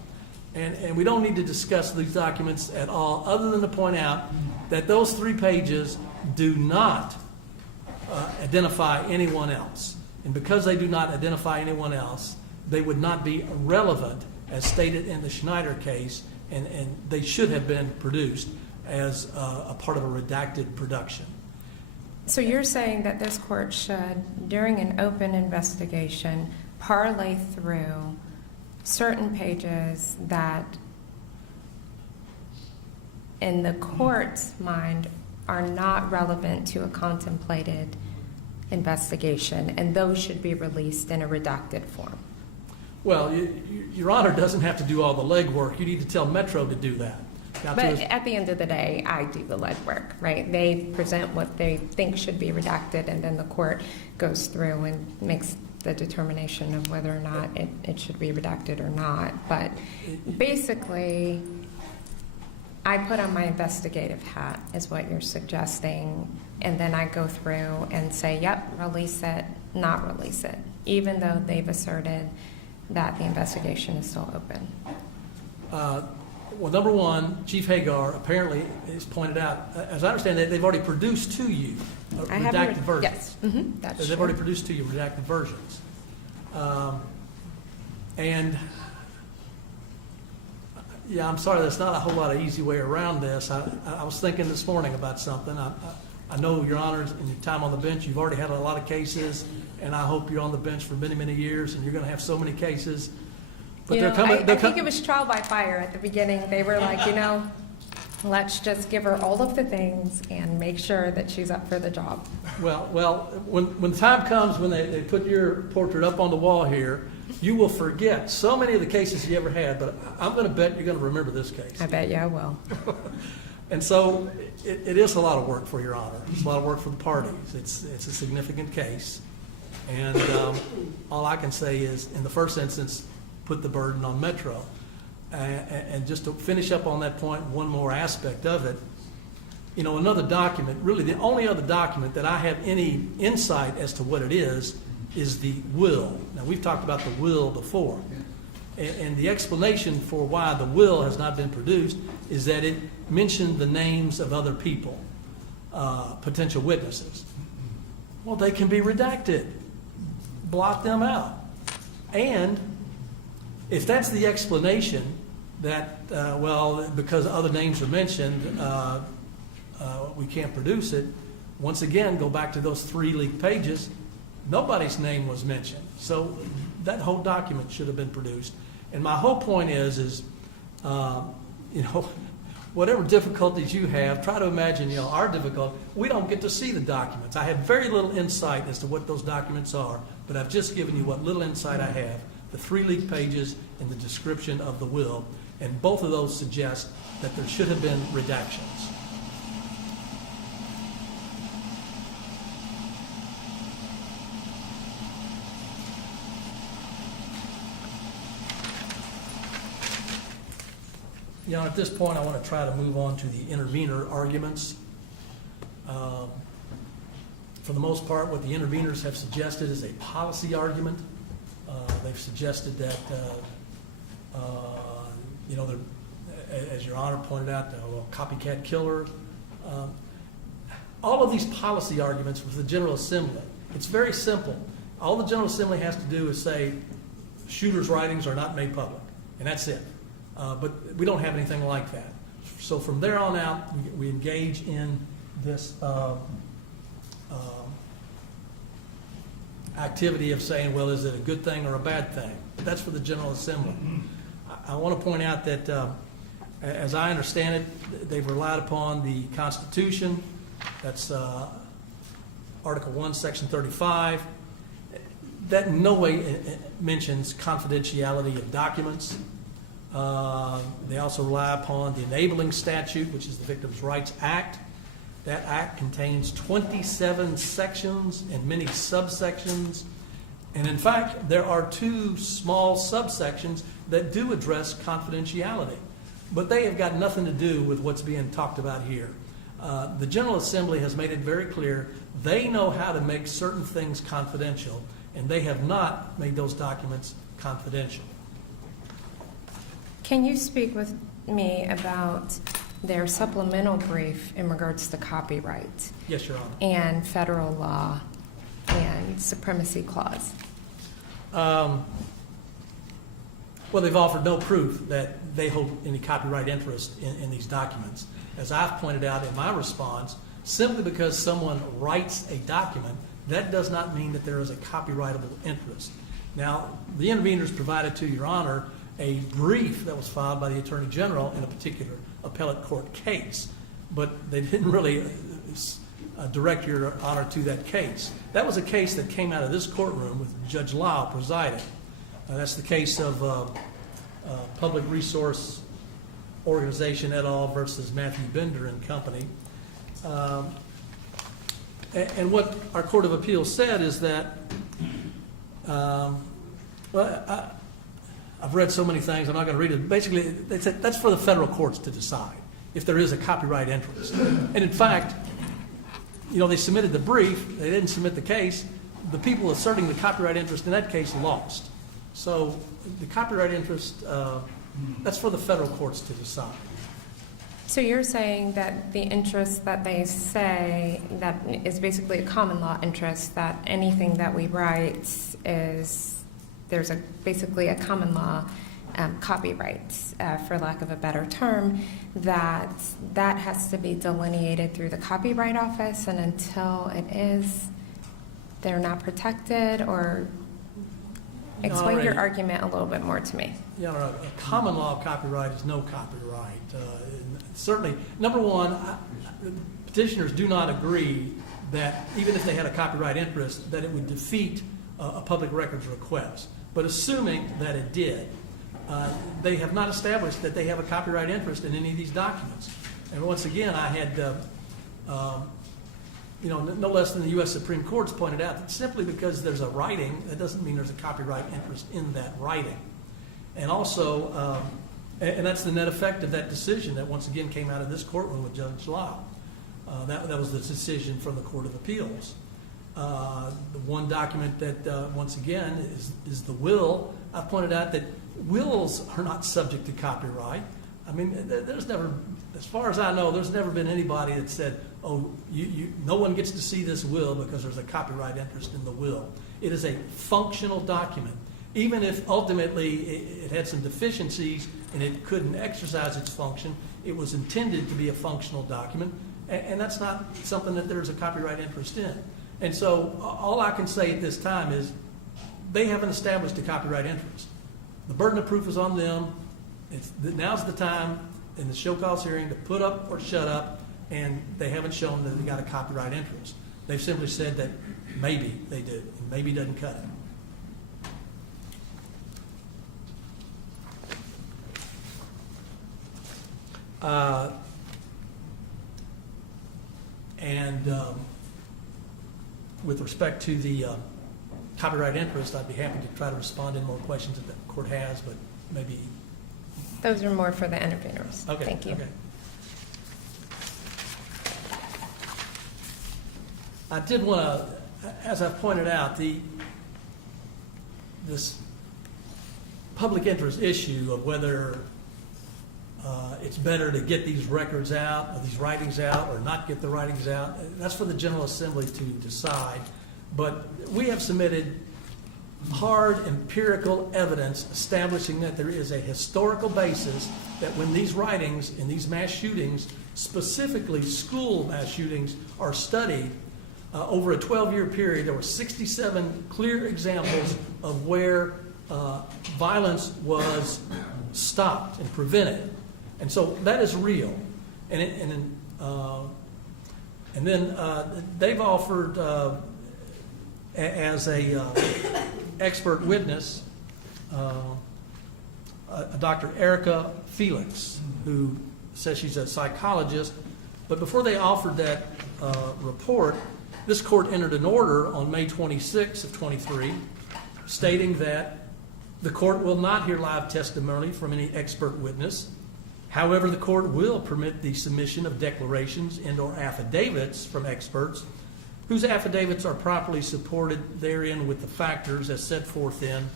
and we don't need to discuss these documents at all, other than to point out that those 3 pages do not identify anyone else. And because they do not identify anyone else, they would not be relevant as stated in the Schneider case, and they should have been produced as a part of a redacted production. So you're saying that this court should, during an open investigation, parlay through certain pages that, in the court's mind, are not relevant to a contemplated investigation, and those should be released in a redacted form? Well, Your Honor doesn't have to do all the legwork. You need to tell Metro to do that. Now, But at the end of the day, I do the legwork, right? They present what they think should be redacted, and then the court goes through and makes the determination of whether or not it should be redacted or not. But basically, I put on my investigative hat, is what you're suggesting, and then I go through and say, yep, release it, not release it, even though they've asserted that the investigation is still open. Well, number one, Chief Hagar apparently has pointed out, as I understand it, they've already produced to you I haven't redacted versions. Yes, that's They've true. already produced to you redacted versions. And, yeah, I'm sorry, there's not a whole lot of easy way around this. I was thinking this morning about something. I know, Your Honors, in your time on the bench, you've already had a lot of cases, and I hope you're on the bench for many, many years, and you're going to have so many cases. But You know, they're coming. I think it was trial by fire at the beginning. They were like, let's just give her all of the things and make sure that she's up for the job. Well, when the time comes when they put your portrait up on the wall here, you will forget so many of the cases you ever had, but I'm going to bet you're going to remember this case. I bet you I will. And so it is a lot of work for Your Honor. It's a lot of work for the parties. It's a significant case. And all I can say is, in the first instance, put the burden on Metro. And just to finish up on that point, one more aspect of it, another document, really the only other document that I have any insight as to what it is the will. Now, we've talked about the will before. And the explanation for why the will has not been produced is that it mentioned the names of other people, potential witnesses. Well, they can be redacted. Blot them out. And if that's the explanation, that, because other names are mentioned, we can't produce it, once again, go back to those 3 leaked pages, nobody's name was mentioned. So that whole document should have been produced. And my whole point is whatever difficulties you have, try to imagine, our difficulty. We don't get to see the documents. I have very little insight as to what those documents are, but I've just given you what little insight I have, the 3 leaked pages and the description of the will, and both of those suggest that there should have been redactions. At this point, I want to try to move on to the intervener arguments. For the most part, what the interveners have suggested is a policy argument. They've suggested that, as Your Honor pointed out, copycat killer. All of these policy arguments with the General Assembly, it's very simple. All the General Assembly has to do is say, shooter's writings are not made public, and that's it. But we don't have anything like that. So from there on out, we engage in this activity of saying, well, is it a good thing or a bad thing? That's for the General Assembly. I want to point out that, as I understand it, they've relied upon the Constitution. That's Article 1, Section 35. That in no way mentions confidentiality of documents. They also rely upon the enabling statute, which is the Victims' Rights Act. That act contains 27 sections and many subsections. And in fact, there are 2 small subsections that do address confidentiality. but they have got nothing to do with what's being talked about here. The General Assembly has made it very clear they know how to make certain things confidential, and they have not made those documents confidential. Can you speak with me about their supplemental brief in regards to copyright Yes, Your Honor. and federal law and supremacy clause? Well, they've offered no proof that they hold any copyright interest in these documents. As I've pointed out in my response, simply because someone writes a document, that does not mean that there is a copyrightable interest. Now, the interveners provided to Your Honor a brief that was filed by the Attorney General in a particular appellate court case, but they didn't really direct Your Honor to that case. That was a case that came out of this courtroom with Judge Lau presiding. That's the case of Public Resource Organization et al. Versus Matthew Bender and Company. And what our Court of Appeals said is that, I've read so many things, I'm not going to read it. Basically, they said that's for the federal courts to decide if there is a copyright interest. And in fact, they submitted the brief, they didn't submit the case. The people asserting the copyright interest in that case lost. So the copyright interest, that's for the federal courts to decide. So you're saying that the interest that they say that is basically a common law interest, that anything that we write there's basically a common law copyright, for lack of a better term, that has to be delineated through the Copyright Office, and until it is, they're not protected? Or explain your argument a little bit more to me. A common law copyright is no copyright. Certainly, number one, petitioners do not agree that even if they had a copyright interest, that it would defeat a public records request. But assuming that it did, they have not established that they have a copyright interest in any of these documents. And once again, I had, no less than the U.S. Supreme Court's pointed out that simply because there's a writing, that doesn't mean there's a copyright interest in that writing. And also, and that's the net effect of that decision that once again came out of this courtroom with Judge Lau. That was the decision from the Court of Appeals. The one document that, once again, is the will. I've pointed out that wills are not subject to copyright. I mean, there's never, as far as I know, there's never been anybody that said, oh, no one gets to see this will because there's a copyright interest in the will. It is a functional document. Even if ultimately it had some deficiencies and it couldn't exercise its function, it was intended to be a functional document, and that's not something that there's a copyright interest in. And so all I can say at this time is they haven't established a copyright interest. The burden of proof is on them. Now's the time in the show cause hearing to put up or shut up, and they haven't shown that they got a copyright interest. They've simply said that maybe they do, and maybe doesn't cut it. With respect to the copyright interest, I'd be happy to try to respond to any more questions that the court has, but maybe. Those are more for the interveners. Okay. Thank you. Okay. I did want to, as I've pointed out, this public interest issue of whether it's better to get these records out, or these writings out, or not get the writings out, that's for the General Assembly to decide. But we have submitted hard empirical evidence establishing that there is a historical basis that when these writings in these mass shootings, specifically school mass shootings, are studied over a 12-year period, there were 67 clear examples of where violence was stopped and prevented. And so that is real. And then they've offered as a expert witness Dr. Erica Felix, who says she's a psychologist. But before they offered that report, this court entered an order on May 26 of 23 stating that the court will not hear live testimony from any expert witness. However, the court will permit the submission of declarations and/or affidavits from experts whose affidavits are properly supported therein with the factors as set forth in,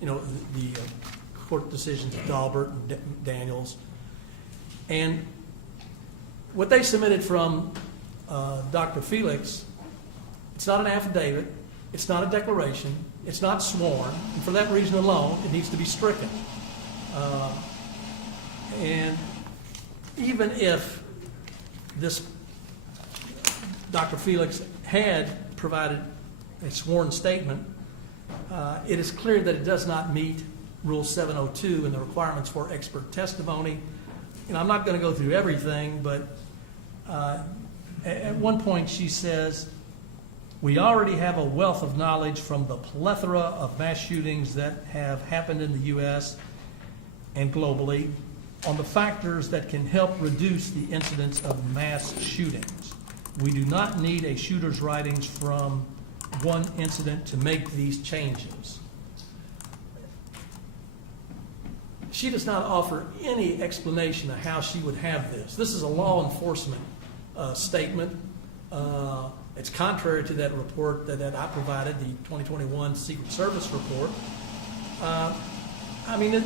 the court decisions of Dahlberg and Daniels. And what they submitted from Dr. Felix, it's not an affidavit, it's not a declaration, it's not sworn, and for that reason alone, it needs to be stricken. And even if this Dr. Felix had provided a sworn statement, it is clear that it does not meet Rule 702 and the requirements for expert testimony. I'm not going to go through everything, but at one point she says, "We already have a wealth of knowledge from the plethora of mass shootings that have happened in the U.S. and globally on the factors that can help reduce the incidence of mass shootings. We do not need a shooter's writings from one incident to make these changes." She does not offer any explanation of how she would have this. This is a law enforcement statement. It's contrary to that report that I provided, the 2021 Secret Service report.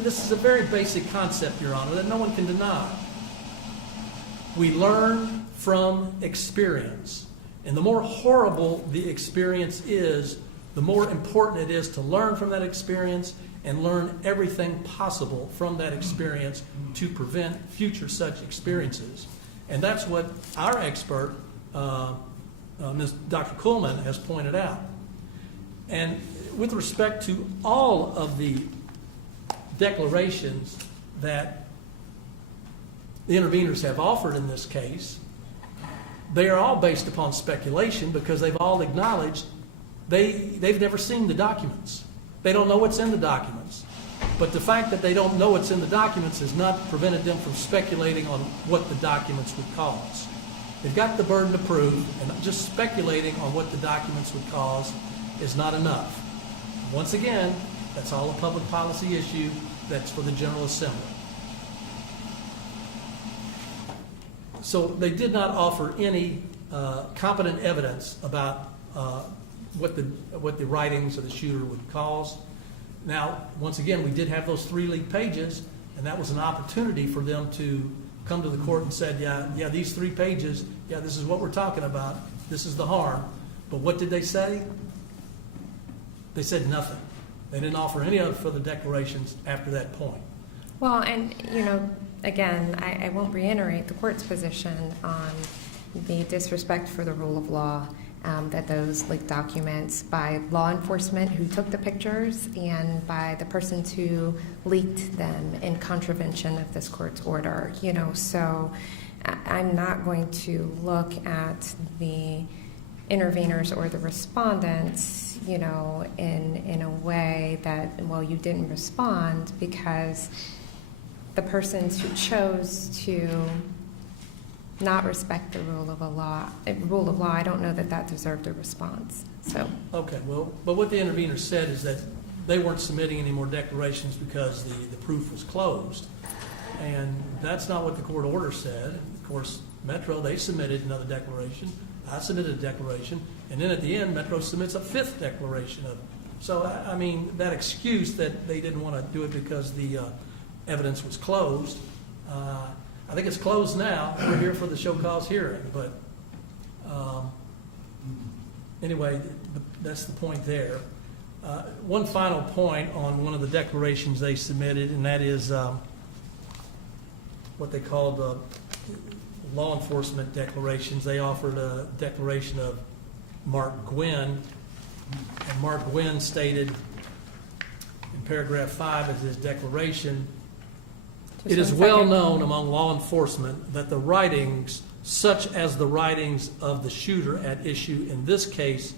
This is a very basic concept, Your Honor, that no one can deny. We learn from experience. And the more horrible the experience is, the more important it is to learn from that experience and learn everything possible from that experience to prevent future such experiences. And that's what our expert, Ms. Dr. Kuhlman, has pointed out. And with respect to all of the declarations that the interveners have offered in this case, they are all based upon speculation because they've all acknowledged they've never seen the documents. They don't know what's in the documents. But the fact that they don't know what's in the documents has not prevented them from speculating on what the documents would cause. They've got the burden to prove, and just speculating on what the documents would cause is not enough. Once again, that's all a public policy issue that's for the General Assembly. So they did not offer any competent evidence about what the writings of the shooter would cause. Now, once again, we did have those 3 leaked pages, and that was an opportunity for them to come to the court and said, yeah, these 3 pages, this is what we're talking about. This is the harm. But what did they say? They said nothing. They didn't offer any other further declarations after that point. Well, and, again, I won't reiterate the court's position on the disrespect for the rule of law, that those leaked documents by law enforcement who took the pictures and by the persons who leaked them in contravention of this court's order. So I'm not going to look at the interveners or the respondents, in a way that, well, you didn't respond because the persons who chose to not respect the rule of law, I don't know that deserved a response. So. Okay, well, but what the interveners said is that they weren't submitting any more declarations because the proof was closed. And that's not what the court order said. Of course, Metro, they submitted another declaration. I submitted a declaration. And then at the end, Metro submits a 5th declaration of it. So, that excuse that they didn't want to do it because the evidence was closed, I think it's closed now. We're here for the show cause hearing. But anyway, that's the point there. One final point on one of the declarations they submitted, and that is what they called law enforcement declarations. They offered a declaration of Mark Gwynn, and Mark Gwynn stated in paragraph 5 of his declaration, "It is well known among law enforcement that the writings, such as the writings of the shooter at issue in this case,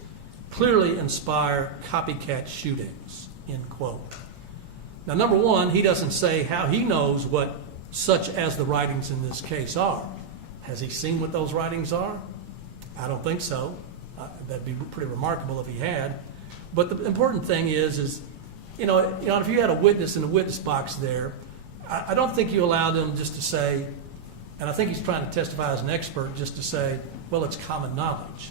clearly inspire copycat shootings," end quote. Now, number one, he doesn't say how he knows what such as the writings in this case are. Has he seen what those writings are? I don't think so. That'd be pretty remarkable if he had. But the important thing is if you had a witness in the witness box there, I don't think you allow them just to say, and I think he's trying to testify as an expert, just to say, well, it's common knowledge.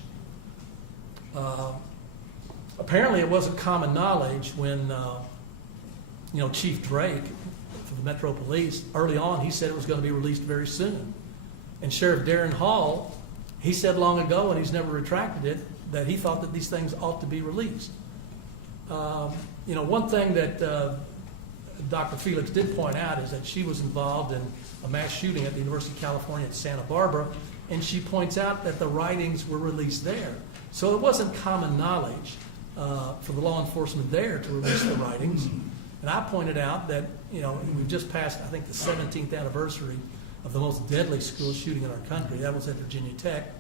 Apparently, it wasn't common knowledge when, Chief Drake for the Metro Police, early on, he said it was going to be released very soon. And Sheriff Darren Hall, he said long ago, and he's never retracted it, that he thought that these things ought to be released. One thing that Dr. Felix did point out is that she was involved in a mass shooting at the University of California at Santa Barbara, and she points out that the writings were released there. So it wasn't common knowledge for the law enforcement there to release the writings. And I pointed out that, we've just passed, I think, the 17th anniversary of the most deadly school shooting in our country. That was at Virginia Tech.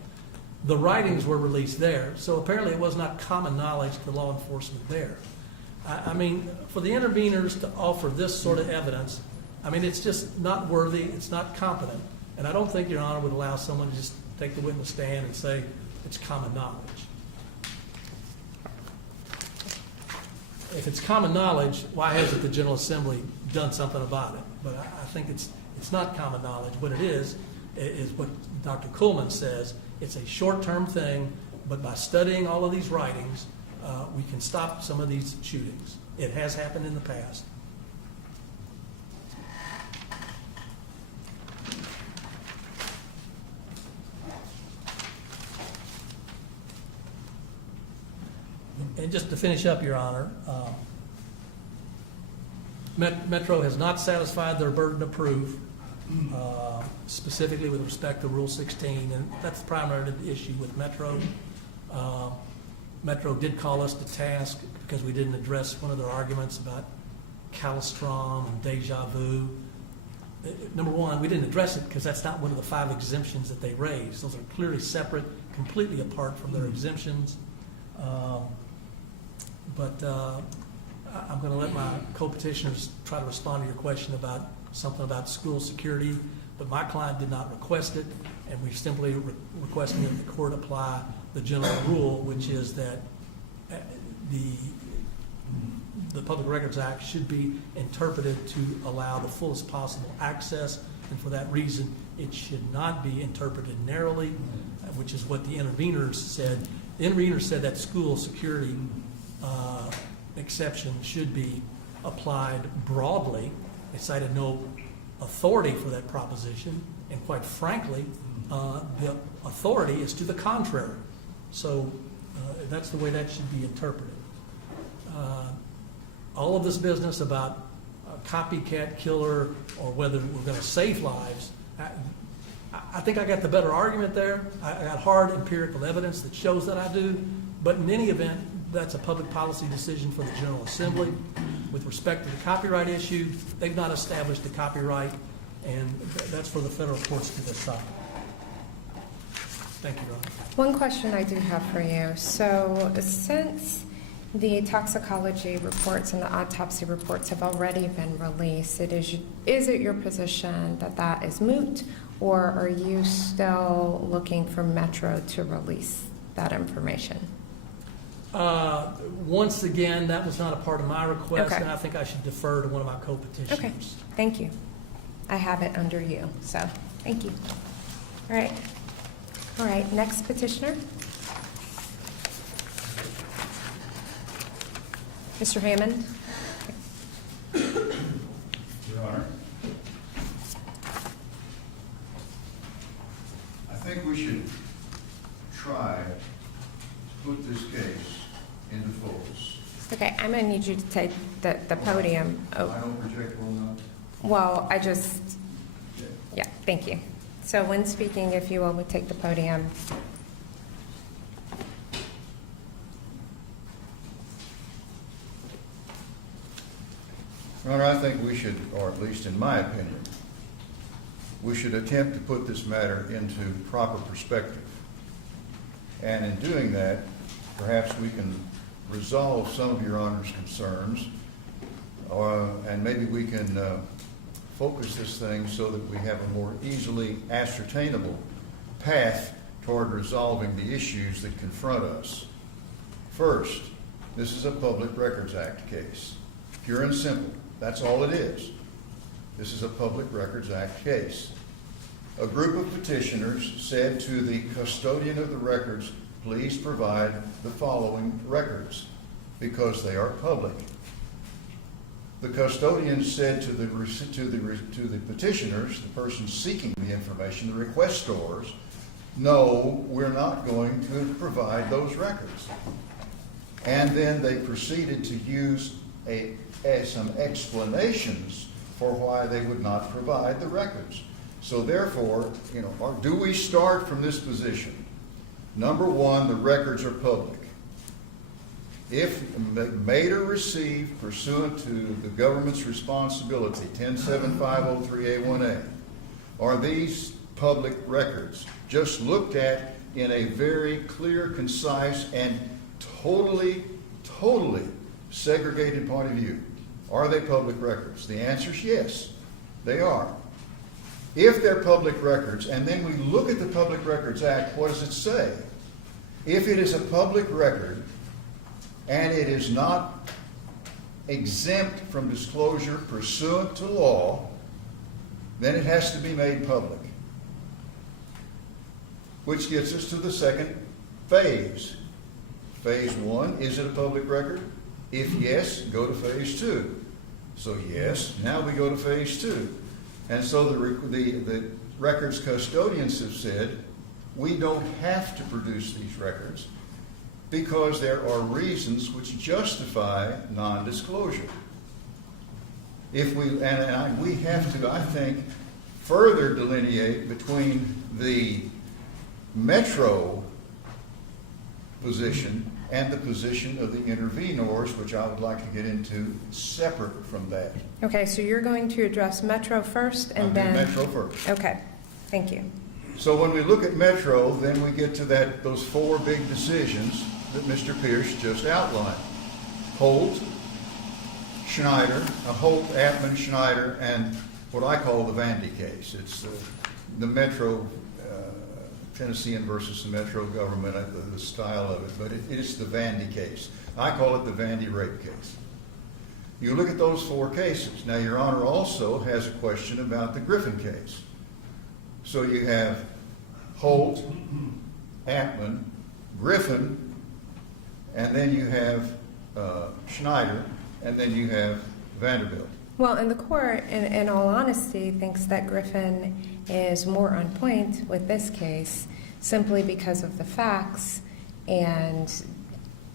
The writings were released there. So apparently it was not common knowledge to law enforcement there. I mean, for the interveners to offer this sort of evidence, it's just not worthy, it's not competent. And I don't think Your Honor would allow someone to just take the witness stand and say it's common knowledge. If it's common knowledge, why hasn't the General Assembly done something about it? But I think it's not common knowledge. What it is what Dr. Kuhlman says. It's a short-term thing, but by studying all of these writings, we can stop some of these shootings. It has happened in the past. And just to finish up, Your Honor, Metro has not satisfied their burden of proof, specifically with respect to Rule 16, and that's the primary issue with Metro. Metro did call us to task because we didn't address one of their arguments about Calistrom and deja vu. Number one, we didn't address it because that's not one of the 5 exemptions that they raised. Those are clearly separate, completely apart from their exemptions. But I'm going to let my co-petitioners try to respond to your question about something about school security, but my client did not request it, and we're simply requesting that the court apply the general rule, which is that the Public Records Act should be interpreted to allow the fullest possible access, and for that reason, it should not be interpreted narrowly, which is what the interveners said. The interveners said that school security exception should be applied broadly. They cited no authority for that proposition, and quite frankly, the authority is to the contrary. So that's the way that should be interpreted. All of this business about a copycat killer or whether we're going to save lives, I think I got the better argument there. I got hard empirical evidence that shows that I do, but in any event, that's a public policy decision for the General Assembly. With respect to the copyright issue, they've not established the copyright, and that's for the federal courts to decide. Thank you, Your Honor. One question I do have for you. So since the toxicology reports and the autopsy reports have already been released, is it your position that that is moot, or are you still looking for Metro to release that information? Once again, that was not a part of my request, Okay. and I think I should defer to one of my co-petitioners. Okay, thank you. I have it under you, so thank you. All right, next petitioner. Mr. Hammond? Your Honor, I think we should try to put this case into focus. Okay, I'm going to need you to take the podium. I don't project well enough. Well, yeah, thank you. So when speaking, if you will, would take the podium. Your Honor, I think we should, or at least in my opinion, we should attempt to put this matter into proper perspective. And in doing that, perhaps we can resolve some of Your Honor's concerns, and maybe we can focus this thing so that we have a more easily ascertainable path toward resolving the issues that confront us. First, this is a Public Records Act case. Pure and simple. That's all it is. This is a Public Records Act case. A group of petitioners said to the custodian of the records, please provide the following records because they are public. The custodian said to the petitioners, the person seeking the information, the requestors, no, we're not going to provide those records. And then they proceeded to use some explanations for why they would not provide the records. So therefore, do we start from this position? Number one, the records are public. If made or received pursuant to the government's responsibility, 107-503A1A, are these public records just looked at in a very clear, concise, and totally segregated point of view? Are they public records? The answer is yes, they are. If they're public records, and then we look at the Public Records Act, what does it say? If it is a public record and it is not exempt from disclosure pursuant to law, then it has to be made public. Which gets us to the second phase. Phase one, is it a public record? If yes, go to phase two. So yes, now we go to phase two. And so the records custodians have said, we don't have to produce these records because there are reasons which justify non-disclosure. We have to, I think, further delineate between the Metro position and the position of the intervenors, which I would like to get into separate from that. Okay, so you're going to address Metro first and I'll do then... Metro first. Okay, thank you. So when we look at Metro, then we get to those four big decisions that Mr. Pierce just outlined. Holt, Atman, Schneider, and what I call the Vandy case. It's the Metro, Tennessean versus the Metro government, the style of it, but it is the Vandy case. I call it the Vandy rape case. You look at those four cases. Now, Your Honor also has a question about the Griffin case. So you have Holt, Atman, Griffin, and then you have Schneider, and then you have Vanderbilt. Well, and the court, in all honesty, thinks that Griffin is more on point with this case simply because of the facts and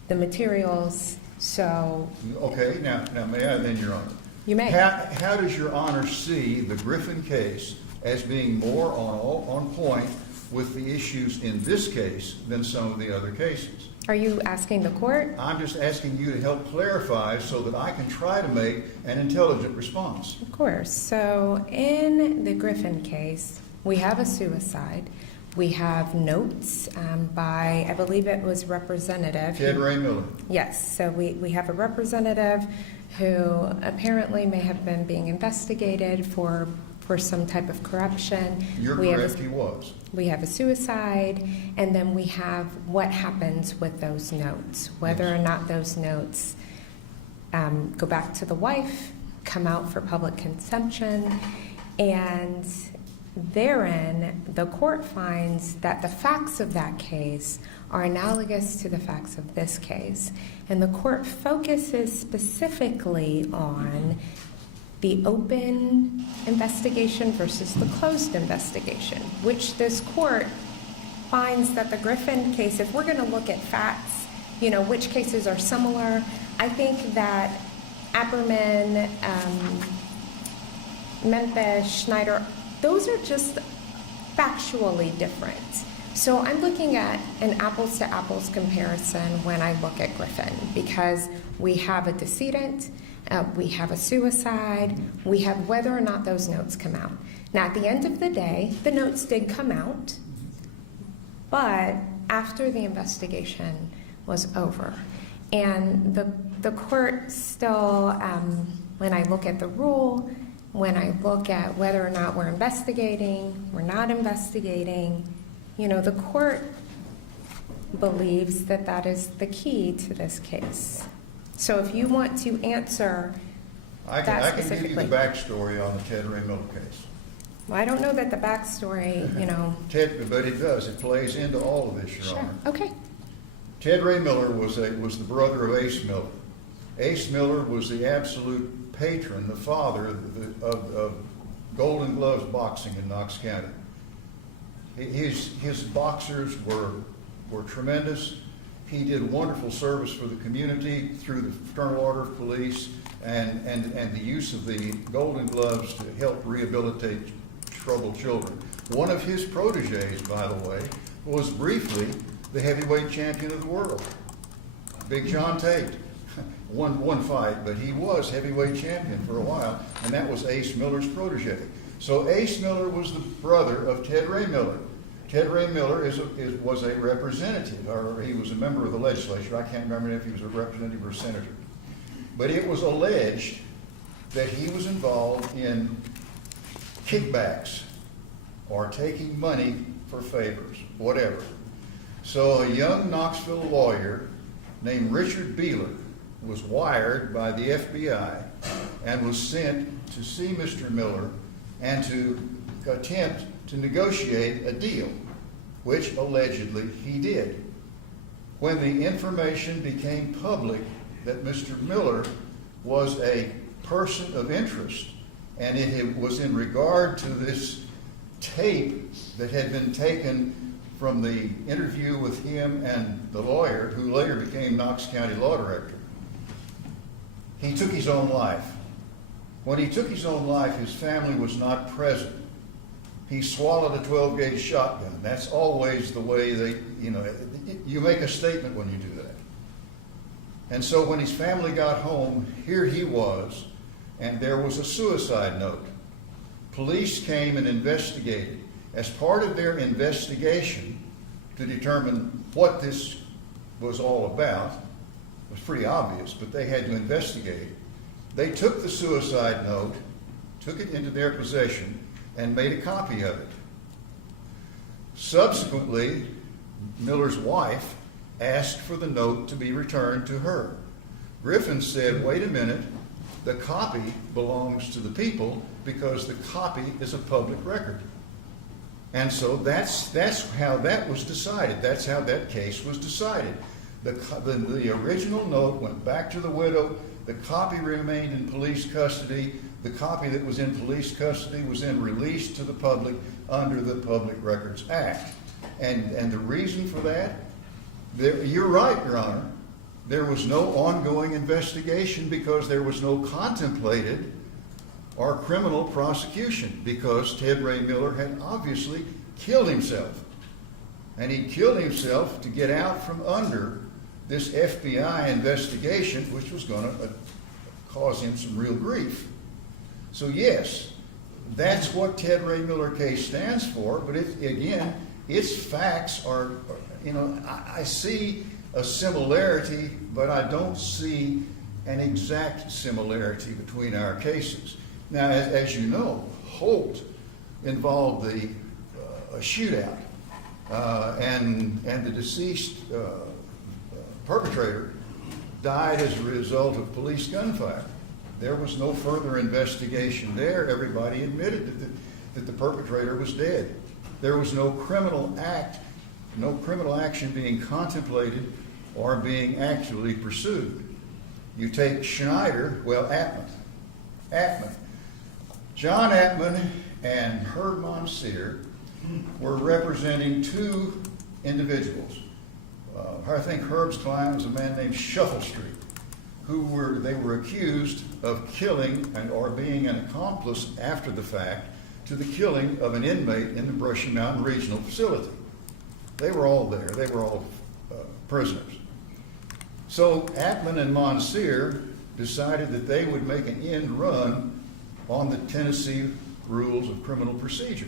the materials. So, okay, now may I then, Your Honor? You may. How does Your Honor see the Griffin case as being more on point with the issues in this case than some of the other cases? Are you asking the court? I'm just asking you to help clarify so that I can try to make an intelligent response. Of course. So in the Griffin case, we have a suicide. We have notes by, I believe it was Representative. Ted Ray Miller. Yes. So we have a representative who apparently may have been being investigated for some type of corruption. You're correct, he was. We have a suicide, and then we have what happens with those notes, whether or not those notes go back to the wife, come out for public consumption, and therein the court finds that the facts of that case are analogous to the facts of this case, and the court focuses specifically on the open investigation versus the closed investigation, which this court finds that the Griffin case, if we're going to look at facts, which cases are similar, I think that Apperman, Memphis, Schneider, those are just factually different. So I'm looking at an apples to apples comparison when I look at Griffin, because we have a decedent, we have a suicide, we have whether or not those notes come out. Now, at the end of the day, the notes did come out, but after the investigation was over. And the court still, when I look at the rule, when I look at whether or not we're investigating, we're not investigating, the court believes that that is the key to this case. So if you want to answer I that can give you the specifically. backstory on the Ted Ray Miller case. Well, I don't know that the backstory, But it does. It plays into all of this, Your Sure, Honor. okay. Ted Ray Miller was the brother of Ace Miller. Ace Miller was the absolute patron, the father of Golden Gloves boxing in Knox County. His boxers were tremendous. He did wonderful service for the community through the Fraternal Order of Police and the use of the Golden Gloves to help rehabilitate troubled children. One of his proteges, by the way, was briefly the heavyweight champion of the world, Big John Tate. One fight, but he was heavyweight champion for a while, and that was Ace Miller's protege. So Ace Miller was the brother of Ted Ray Miller. Ted Ray Miller was a representative, or he was a member of the legislature. I can't remember if he was a representative or a senator. But it was alleged that he was involved in kickbacks or taking money for favors, whatever. So a young Knoxville lawyer named Richard Beeler was wired by the FBI and was sent to see Mr. Miller and to attempt to negotiate a deal, which allegedly he did. When the information became public that Mr. Miller was a person of interest, and it was in regard to this tape that had been taken from the interview with him and the lawyer, who later became Knox County Law Director, he took his own life. When he took his own life, his family was not present. He swallowed a 12-gauge shotgun. That's always the way you make a statement when you do that. And so when his family got home, here he was, and there was a suicide note. Police came and investigated. As part of their investigation to determine what this was all about, it was pretty obvious, but they had to investigate. They took the suicide note, took it into their possession, and made a copy of it. Subsequently, Miller's wife asked for the note to be returned to her. Griffin said, wait a minute, the copy belongs to the people because the copy is a public record. And so that's how that was decided. That's how that case was decided. The original note went back to the widow. The copy remained in police custody. The copy that was in police custody was then released to the public under the Public Records Act. And the reason for that, you're right, Your Honor, there was no ongoing investigation because there was no contemplated or criminal prosecution because Ted Ray Miller had obviously killed himself. And he killed himself to get out from under this FBI investigation, which was going to cause him some real grief. So yes, that's what Ted Ray Miller case stands for, but again, its facts are, I see a similarity, but I don't see an exact similarity between our cases. Now, as you know, Holt involved a shootout, and the deceased perpetrator died as a result of police gunfire. There was no further investigation there. Everybody admitted that the perpetrator was dead. There was no criminal action being contemplated or being actually pursued. You take Schneider, Atman. John Atman and Herb Monsieur were representing two individuals. I think Herb's client was a man named Shuffle Street, they were accused of killing or being an accomplice after the fact to the killing of an inmate in the Brushy Mountain Regional Facility. They were all there. They were all prisoners. So Atman and Monsieur decided that they would make an end run on the Tennessee rules of criminal procedure.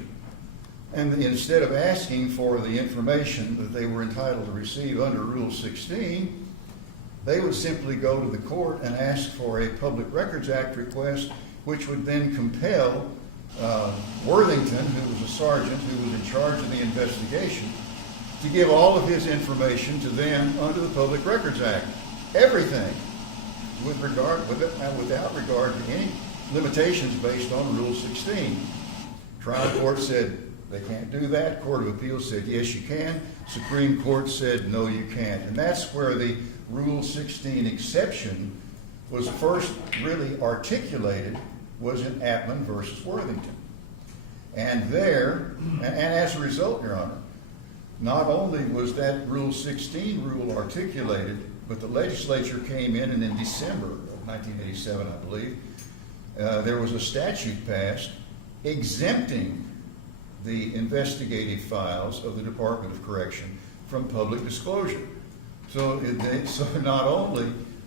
And instead of asking for the information that they were entitled to receive under Rule 16, they would simply go to the court and ask for a Public Records Act request, which would then compel Worthington, who was a sergeant who was in charge of the investigation, to give all of his information to them under the Public Records Act. Everything. without regard to any limitations based on Rule 16. Trial court said they can't do that. Court of Appeals said, yes, you can. Supreme Court said, no, you can't. And that's where the Rule 16 exception was first really articulated, was in Attman versus Worthington. And there, and as a result, Your Honor, not only was that Rule 16 rule articulated, but the legislature came in, and in December of 1987, I believe, there was a statute passed exempting the investigative files of the Department of Correction from public disclosure. So not only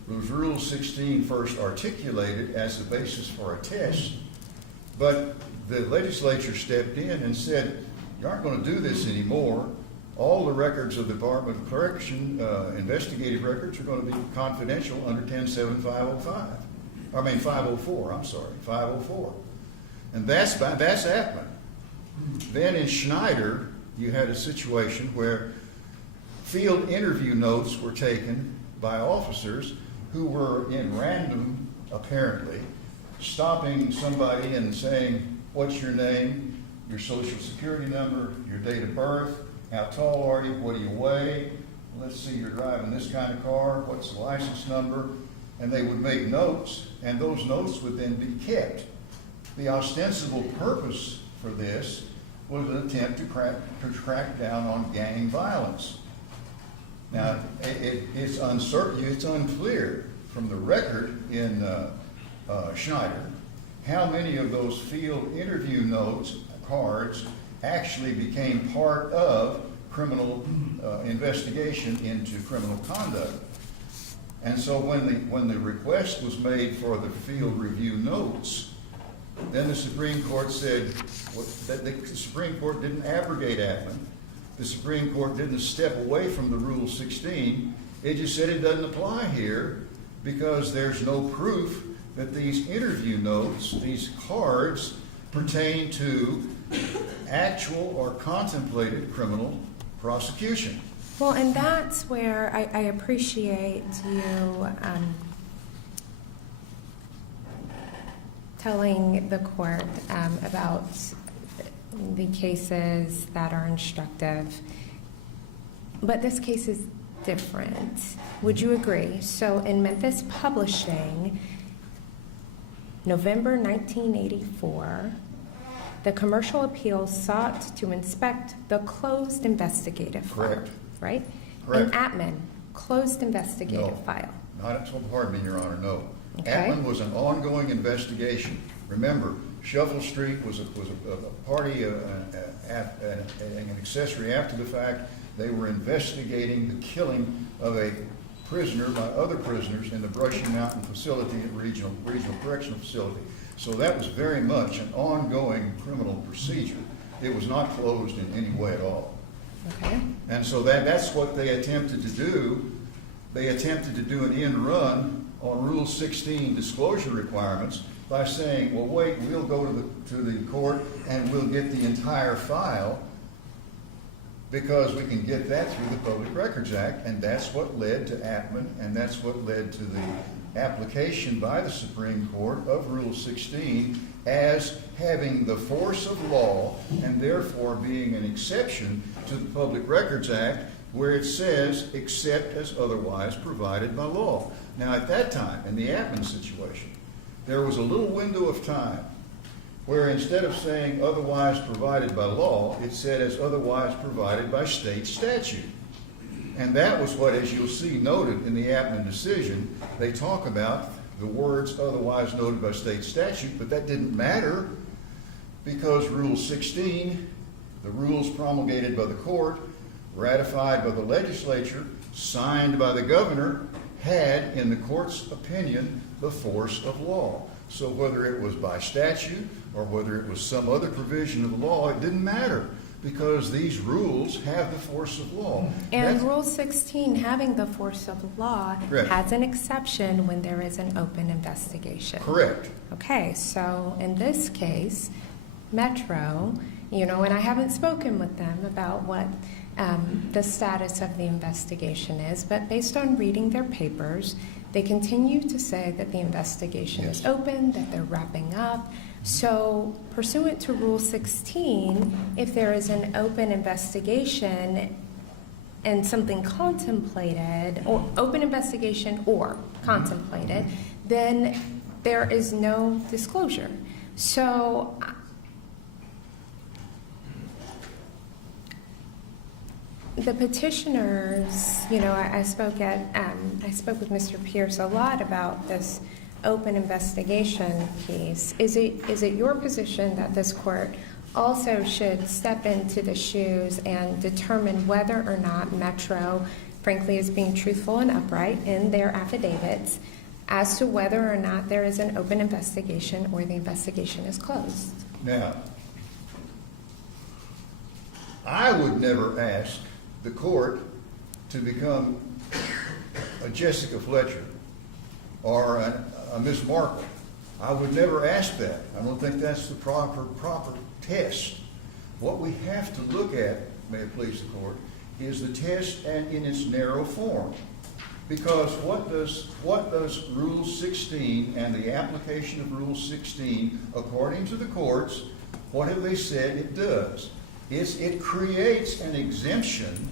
was Rule 16 first articulated as the basis for a test, but the legislature stepped in and said, you aren't going to do this anymore. All the records of the Department of Correction, investigative records, are going to be confidential under 504, I'm sorry, 504. And that's Attman. Then in Schneider, you had a situation where field interview notes were taken by officers who were in random, apparently, stopping somebody and saying, what's your name, your social security number, your date of birth, how tall are you, what do you weigh, let's see, you're driving this kind of car, what's the license number, and they would make notes, and those notes would then be kept. The ostensible purpose for this was an attempt to crack down on gang violence. Now, it's unclear from the record in Schneider how many of those field interview notes, cards, actually became part of criminal investigation into criminal conduct. And so when the request was made for the field review notes, then the Supreme Court said that the Supreme Court didn't abrogate Attman. The Supreme Court didn't step away from the Rule 16. It just said it doesn't apply here because there's no proof that these interview notes, these cards, pertain to actual or contemplated criminal prosecution. Well, and that's where I appreciate you telling the court about the cases that are instructive. But this case is different. Would you agree? So in Memphis Publishing, November 1984, the commercial appeal sought to inspect the closed investigative file. Correct. Right? Correct. In Attman, closed investigative No. file. Pardon me, Your Honor, no. Okay. Attman was an ongoing investigation. Remember, Shuffle Street was a party, an accessory after the fact. They were investigating the killing of a prisoner by other prisoners in the Brushy Mountain facility at Regional Correctional Facility. So that was very much an ongoing criminal procedure. It was not closed in any way at all. Okay. And so that's what they attempted to do. They attempted to do an end run on Rule 16 disclosure requirements by saying, well, wait, we'll go to the court and we'll get the entire file because we can get that through the Public Records Act, and that's what led to Attman, and that's what led to the application by the Supreme Court of Rule 16 as having the force of law and therefore being an exception to the Public Records Act where it says except as otherwise provided by law. Now at that time, in the Attman situation, there was a little window of time where instead of saying otherwise provided by law, it said as otherwise provided by state statute. And that was what, as you'll see noted in the Attman decision, they talk about the words otherwise noted by state statute, but that didn't matter because Rule 16, the rules promulgated by the court, ratified by the legislature, signed by the governor, had, in the court's opinion, the force of law. So whether it was by statute or whether it was some other provision of the law, it didn't matter because these rules have the force of law. And Rule 16, having the force of law, Correct. has an exception when there is an open investigation. Correct. Okay, so in this case, Metro and I haven't spoken with them about what the status of the investigation is, but based on reading their papers, they continue to say that the investigation is open, that they're wrapping up. So pursuant to Rule 16, if there is an open investigation and something contemplated, or open investigation or contemplated, then there is no disclosure. So the petitioners, I spoke with Mr. Pierce a lot about this open investigation piece. Is it your position that this court also should step into the shoes and determine whether or not Metro, frankly, is being truthful and upright in their affidavits as to whether or not there is an open investigation or the investigation is closed? Now, I would never ask the court to become a Jessica Fletcher or a Miss Markle. I would never ask that. I don't think that's the proper test. What we have to look at, may it please the court, is the test and in its narrow form. Because what does Rule 16 and the application of Rule 16, according to the courts, what have they said it does? It creates an exemption,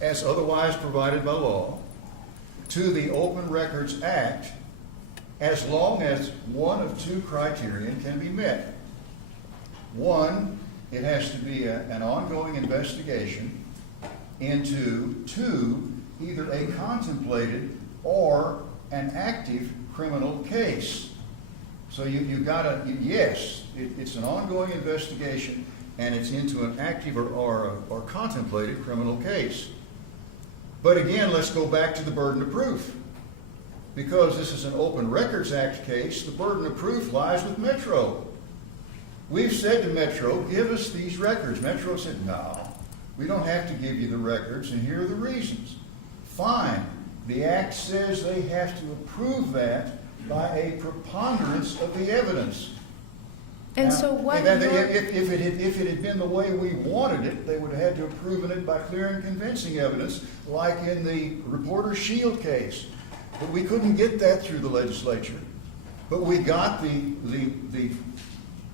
as otherwise provided by law, to the Open Records Act, as long as one of two criteria can be met. One, it has to be an ongoing investigation into, two, either a contemplated or an active criminal case. So you've got to, yes, it's an ongoing investigation and it's into an active or contemplated criminal case. But again, let's go back to the burden of proof. Because this is an Open Records Act case, the burden of proof lies with Metro. We've said to Metro, give us these records. Metro said, no, we don't have to give you the records, and here are the reasons. Fine. The Act says they have to approve that by a preponderance of the evidence. And Now, so what? if it had been the way we wanted it, they would have had to have proven it by clear and convincing evidence, like in the Reporter Shield case. But we couldn't get that through the legislature. But we got the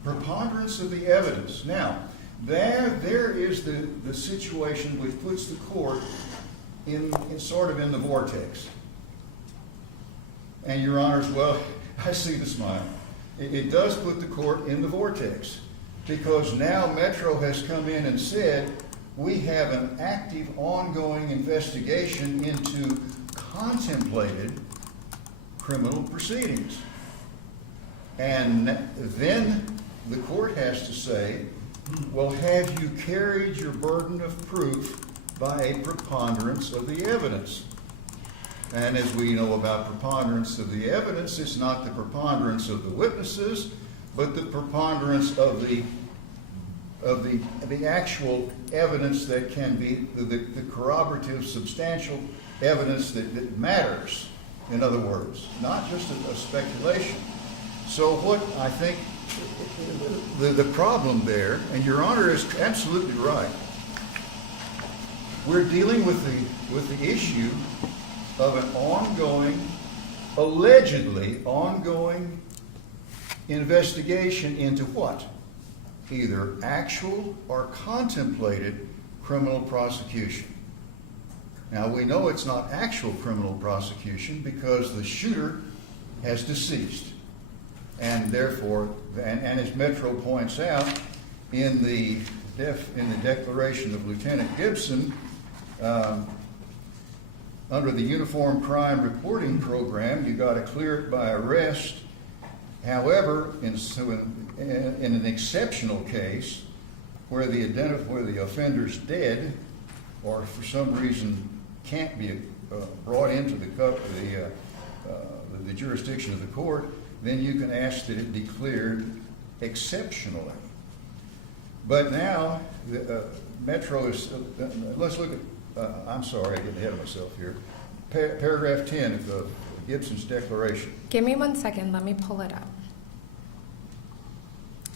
preponderance of the evidence. Now, there is the situation which puts the court in sort of in the vortex. And Your Honors, well, I see the smile. It does put the court in the vortex, because now Metro has come in and said, we have an active, ongoing investigation into contemplated criminal proceedings. And then the court has to say, well, have you carried your burden of proof by a preponderance of the evidence? And as we know about preponderance of the evidence, it's not the preponderance of the witnesses, but the preponderance of the actual evidence that can be the corroborative, substantial evidence that matters. In other words, not just a speculation. So what I think the problem there, and Your Honor is absolutely right, we're dealing with the issue of an ongoing, allegedly ongoing investigation into what? Either actual or contemplated criminal prosecution. Now, we know it's not actual criminal prosecution because the shooter has deceased. And therefore, and as Metro points out, in the declaration of Lieutenant Gibson, under the Uniform Crime Reporting Program, you got to clear it by arrest. However, in an exceptional case where the offender's dead, or for some reason can't be brought into the jurisdiction of the court, then you can ask that it be cleared exceptionally. But now, Metro is, let's look at, I'm sorry, I get ahead of myself here. Paragraph 10 of Gibson's declaration. Give me 1 second, let me pull it up.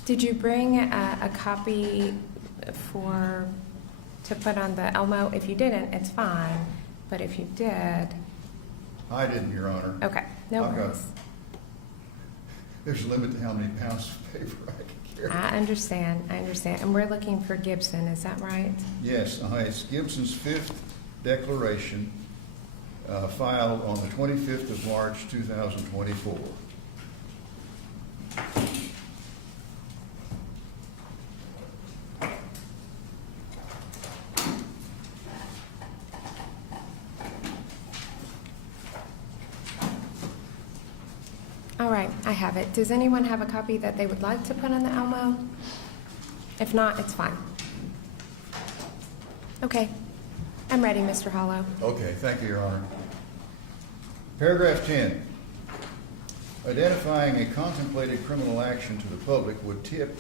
Did you bring a copy to put on the Elmo? If you didn't, it's fine, but if you did, I didn't, Your Honor. okay, no I've got- worries. There's a limit to how many pounds of paper I can carry. I understand, and we're looking for Gibson, is that right? Yes, it's Gibson's fifth declaration filed on the 25th of March, 2024. All right, I have it. Does anyone have a copy that they would like to put on the Elmo? If not, it's fine. Okay, I'm ready, Mr. Hollow. Okay, thank you, Your Honor. Paragraph 10. Identifying a contemplated criminal action to the public would tip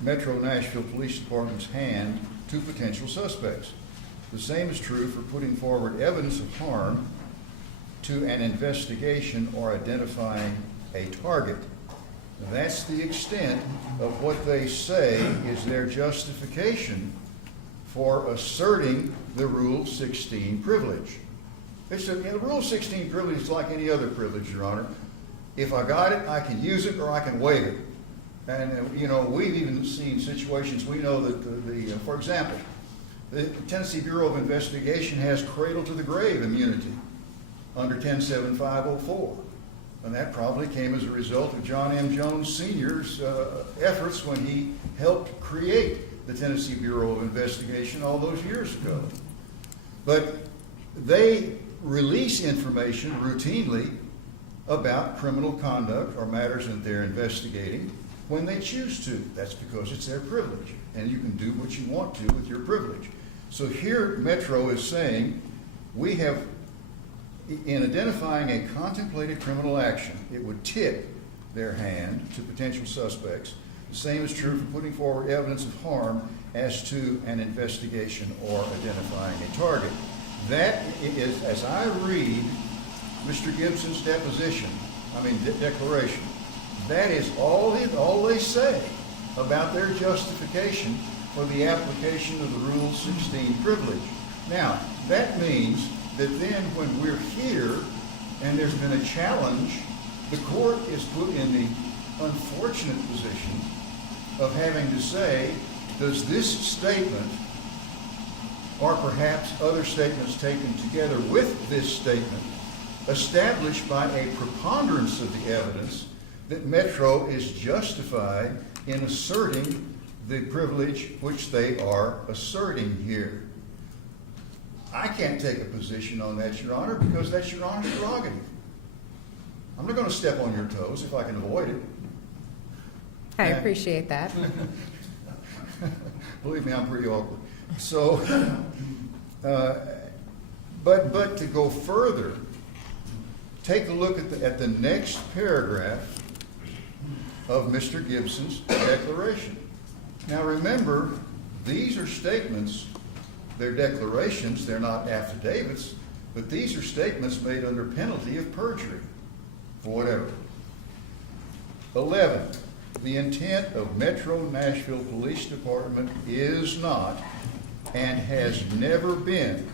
Metro Nashville Police Department's hand to potential suspects. The same is true for putting forward evidence of harm to an investigation or identifying a target. That's the extent of what they say is their justification for asserting the Rule 16 privilege. Rule 16 privilege is like any other privilege, Your Honor. If I got it, I can use it or I can waive it. And, we've even seen situations, we know that for example, the Tennessee Bureau of Investigation has cradle-to-the-grave immunity under 107504. And that probably came as a result of John M. Jones Sr.'s efforts when he helped create the Tennessee Bureau of Investigation all those years ago. But they release information routinely about criminal conduct or matters that they're investigating when they choose to. That's because it's their privilege, and you can do what you want to with your privilege. So here, Metro is saying, we have, in identifying a contemplated criminal action, it would tip their hand to potential suspects. The same is true for putting forward evidence of harm as to an investigation or identifying a target. That is, as I read Mr. Gibson's declaration, that is all they say about their justification for the application of the Rule 16 privilege. Now, that means that then when we're here and there's been a challenge, the court is put in the unfortunate position of having to say, does this statement, or perhaps other statements taken together with this statement, established by a preponderance of the evidence that Metro is justified in asserting the privilege which they are asserting here? I can't take a position on that, Your Honor, because that's Your Honor's prerogative. I'm not going to step on your toes if I can avoid it. I appreciate that. Believe me, I'm pretty awkward. So, but to go further, take a look at the next paragraph of Mr. Gibson's declaration. Now remember, these are statements, they're declarations, they're not affidavits, but these are statements made under penalty of perjury, for whatever. 11, the intent of Metro Nashville Police Department is not and has never been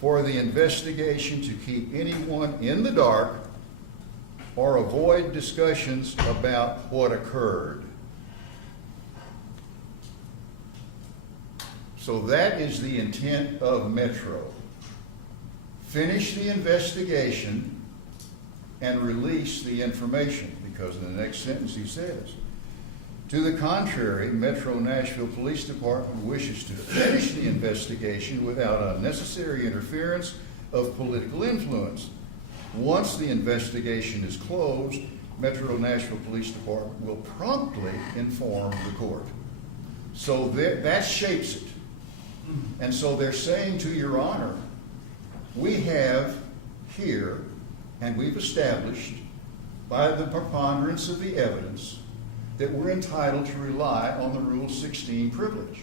for the investigation to keep anyone in the dark or avoid discussions about what occurred. So that is the intent of Metro. Finish the investigation and release the information, because in the next sentence he says, to the contrary, Metro Nashville Police Department wishes to finish the investigation without unnecessary interference of political influence. Once the investigation is closed, Metro Nashville Police Department will promptly inform the court. So that shapes it. And so they're saying to Your Honor, we have here, and we've established by the preponderance of the evidence, that we're entitled to rely on the Rule 16 privilege.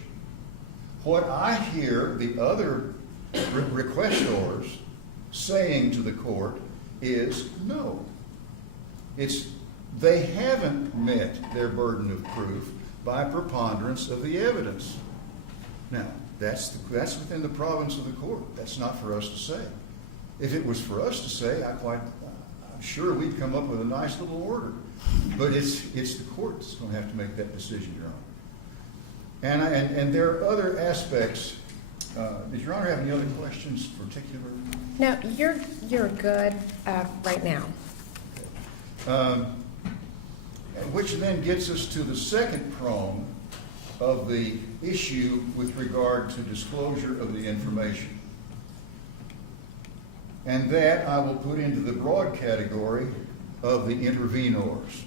What I hear the other requestors saying to the court is no. It's they haven't met their burden of proof by preponderance of the evidence. Now, that's within the province of the court. That's not for us to say. If it was for us to say, I'm sure we'd come up with a nice little order. But it's the court that's going to have to make that decision, Your Honor. And there are other aspects. Does Your Honor have any other questions particular? No, you're good right now. Which then gets us to the second prong of the issue with regard to disclosure of the information. And that I will put into the broad category of the intervenors.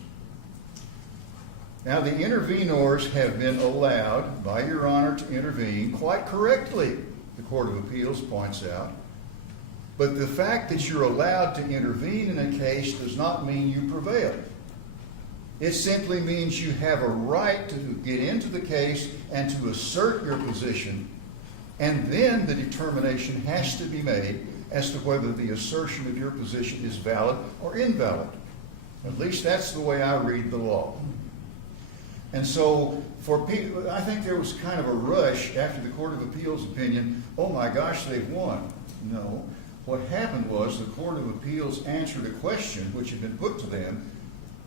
Now, the intervenors have been allowed by Your Honor to intervene quite correctly, the Court of Appeals points out. But the fact that you're allowed to intervene in a case does not mean you prevail. It simply means you have a right to get into the case and to assert your position, and then the determination has to be made as to whether the assertion of your position is valid or invalid. At least that's the way I read the law. And so for people, I think there was kind of a rush after the Court of Appeals opinion, oh my gosh, they've won. No. What happened was the Court of Appeals answered a question which had been put to them,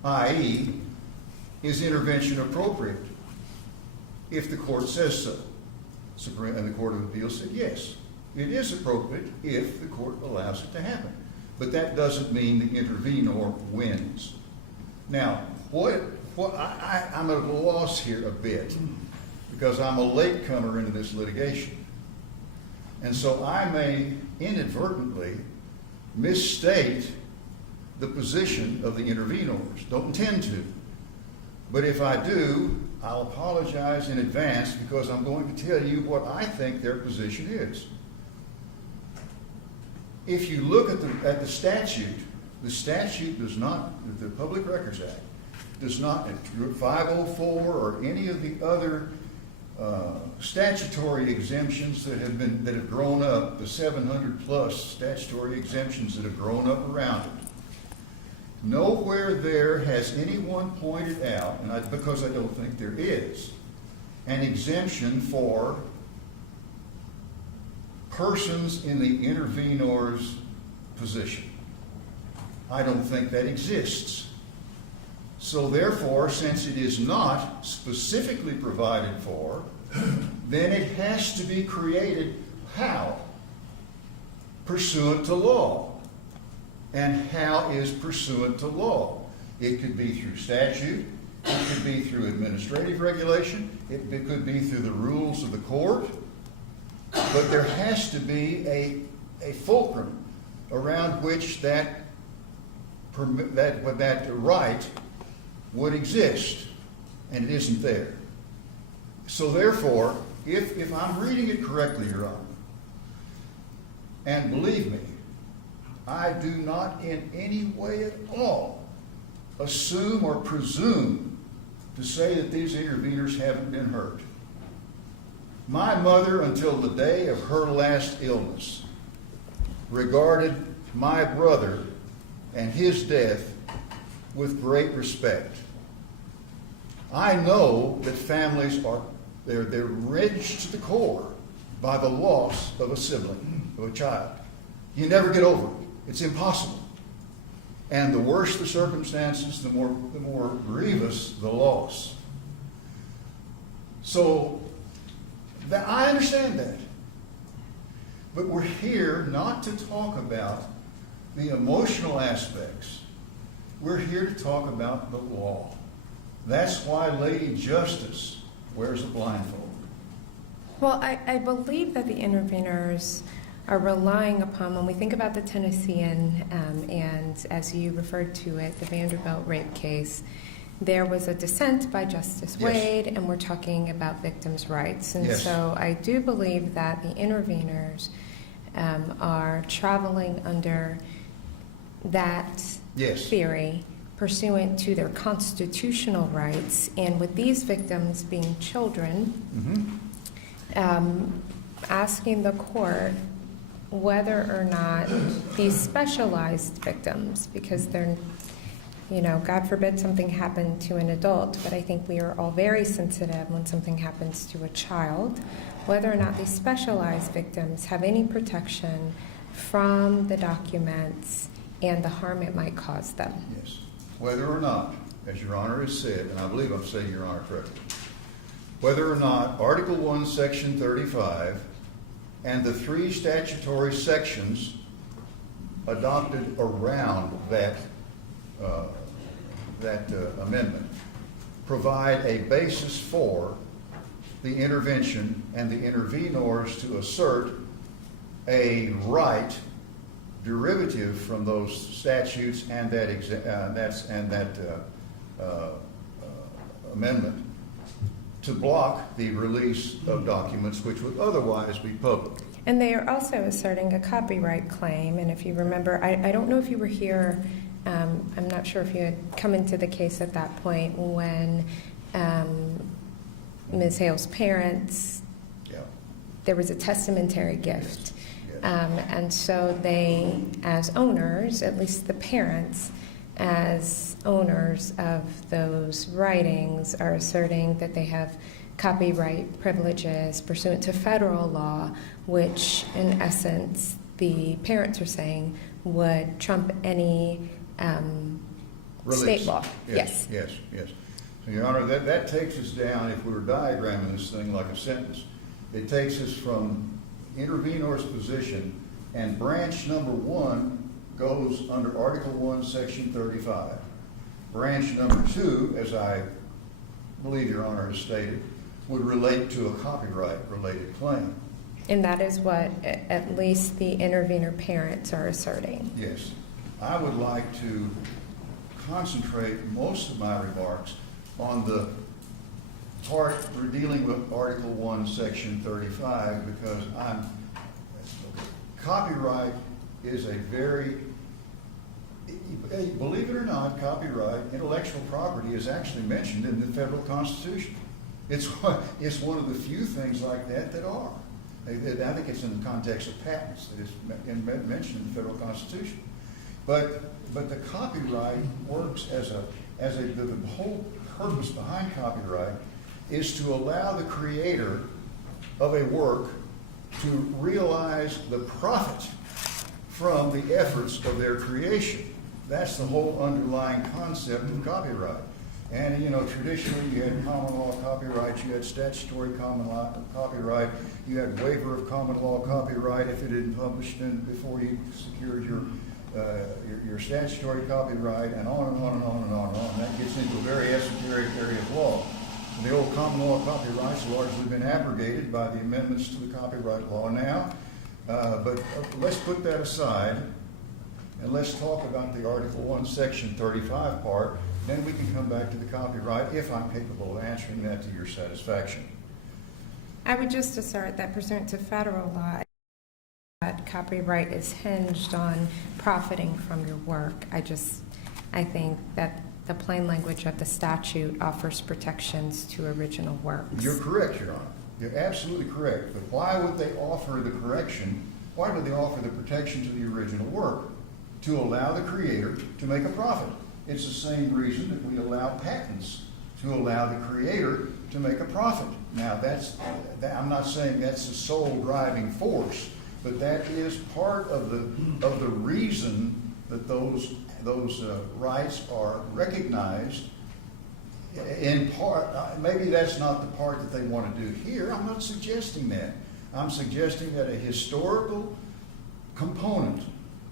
i.e., is intervention appropriate? If the court says so. And the Court of Appeals said yes, it is appropriate if the court allows it to happen. But that doesn't mean the intervenor wins. Now, I'm at a loss here a bit because I'm a latecomer into this litigation. And so I may inadvertently misstate the position of the intervenors. Don't intend to. But if I do, I'll apologize in advance because I'm going to tell you what I think their position is. If you look at the statute does not, the Public Records Act does not, 504 or any of the other statutory exemptions that have grown up, the 700 plus statutory exemptions that have grown up around it. Nowhere there has anyone pointed out, and because I don't think there is, an exemption for persons in the intervenor's position. I don't think that exists. So therefore, since it is not specifically provided for, then it has to be created how? Pursuant to law. And how is pursuant to law? It could be through statute, it could be through administrative regulation, it could be through the rules of the court, but there has to be a fulcrum around which that right would exist, and it isn't there. So therefore, if I'm reading it correctly, Your Honor, and believe me, I do not in any way at all assume or presume to say that these interveners haven't been hurt. My mother, until the day of her last illness, regarded my brother and his death with great respect. I know that families they're wrenched to the core by the loss of a sibling, of a child. You never get over it. It's impossible. And the worse the circumstances, the more grievous the loss. So I understand that. But we're here not to talk about the emotional aspects. We're here to talk about the law. That's why Lady Justice wears a blindfold. Well, I believe that the interveners are relying upon, when we think about the Tennessean, and as you referred to it, the Vanderbilt rape case, there was a dissent by Justice Wade, and we're talking about victims' rights. And so I do believe that the interveners are traveling under that theory pursuant to their constitutional rights. And with these victims being children, asking the court whether or not these specialized victims, because they're You know, God forbid something happened to an adult, but I think we are all very sensitive when something happens to a child, whether or not these specialized victims have any protection from the documents and the harm it might cause them. Yes. Whether or not, as Your Honor has said, and I believe I'm saying Your Honor correctly, whether or not Article 1, Section 35 and the 3 statutory sections adopted around that amendment provide a basis for the intervention and the intervenors to assert a right derivative from those statutes and that amendment to block the release of documents which would otherwise be public. And they are also asserting a copyright claim. And if you remember, I don't know if you were here, I'm not sure if you had come into the case at that point when Ms. Hale's parents, Yeah. there was a testamentary gift. Yes. And so they, as owners, at least the parents, as owners of those writings, are asserting that they have copyright privileges pursuant to federal law, which in essence the parents are saying would trump any Release. state law. Yes. So, Your Honor, that takes us down, if we were diagramming this thing like a sentence, it takes us from intervenor's position, and branch number 1 goes under Article 1, Section 35. Branch number 2, as I believe Your Honor has stated, would relate to a copyright-related claim. And that is what at least the intervenor parents are asserting. Yes. I would like to concentrate most of my remarks on the part we're dealing with Article 1, Section 35, because copyright is a very, believe it or not, copyright, intellectual property is actually mentioned in the federal Constitution. It's one of the few things like that are. I think it's in the context of patents that is mentioned in the federal Constitution. But the copyright works the whole purpose behind copyright is to allow the creator of a work to realize the profit from the efforts of their creation. That's the whole underlying concept of copyright. And, you know, traditionally you had common law copyright, you had statutory common law copyright, you had waiver of common law copyright if it had been published before you secured your statutory copyright, and on and on and on and on and on. That gets into a very esoteric area of law. And the old common law copyrights have largely been abrogated by the amendments to the copyright law now. But let's put that aside, and let's talk about the Article 1, Section 35 part. Then we can come back to the copyright if I'm capable of answering that to your satisfaction. I would just assert that pursuant to federal law, that copyright is hinged on profiting from your work. I think that the plain language of the statute offers protections to original works. You're correct, Your Honor. You're absolutely correct. But why would they offer the correction? Why would they offer the protection to the original work? To allow the creator to make a profit. It's the same reason that we allow patents, to allow the creator to make a profit. Now, I'm not saying that's the sole driving force, but that is part of the reason that those rights are recognized. In part, maybe that's not the part that they want to do here. I'm not suggesting that. I'm suggesting that a historical component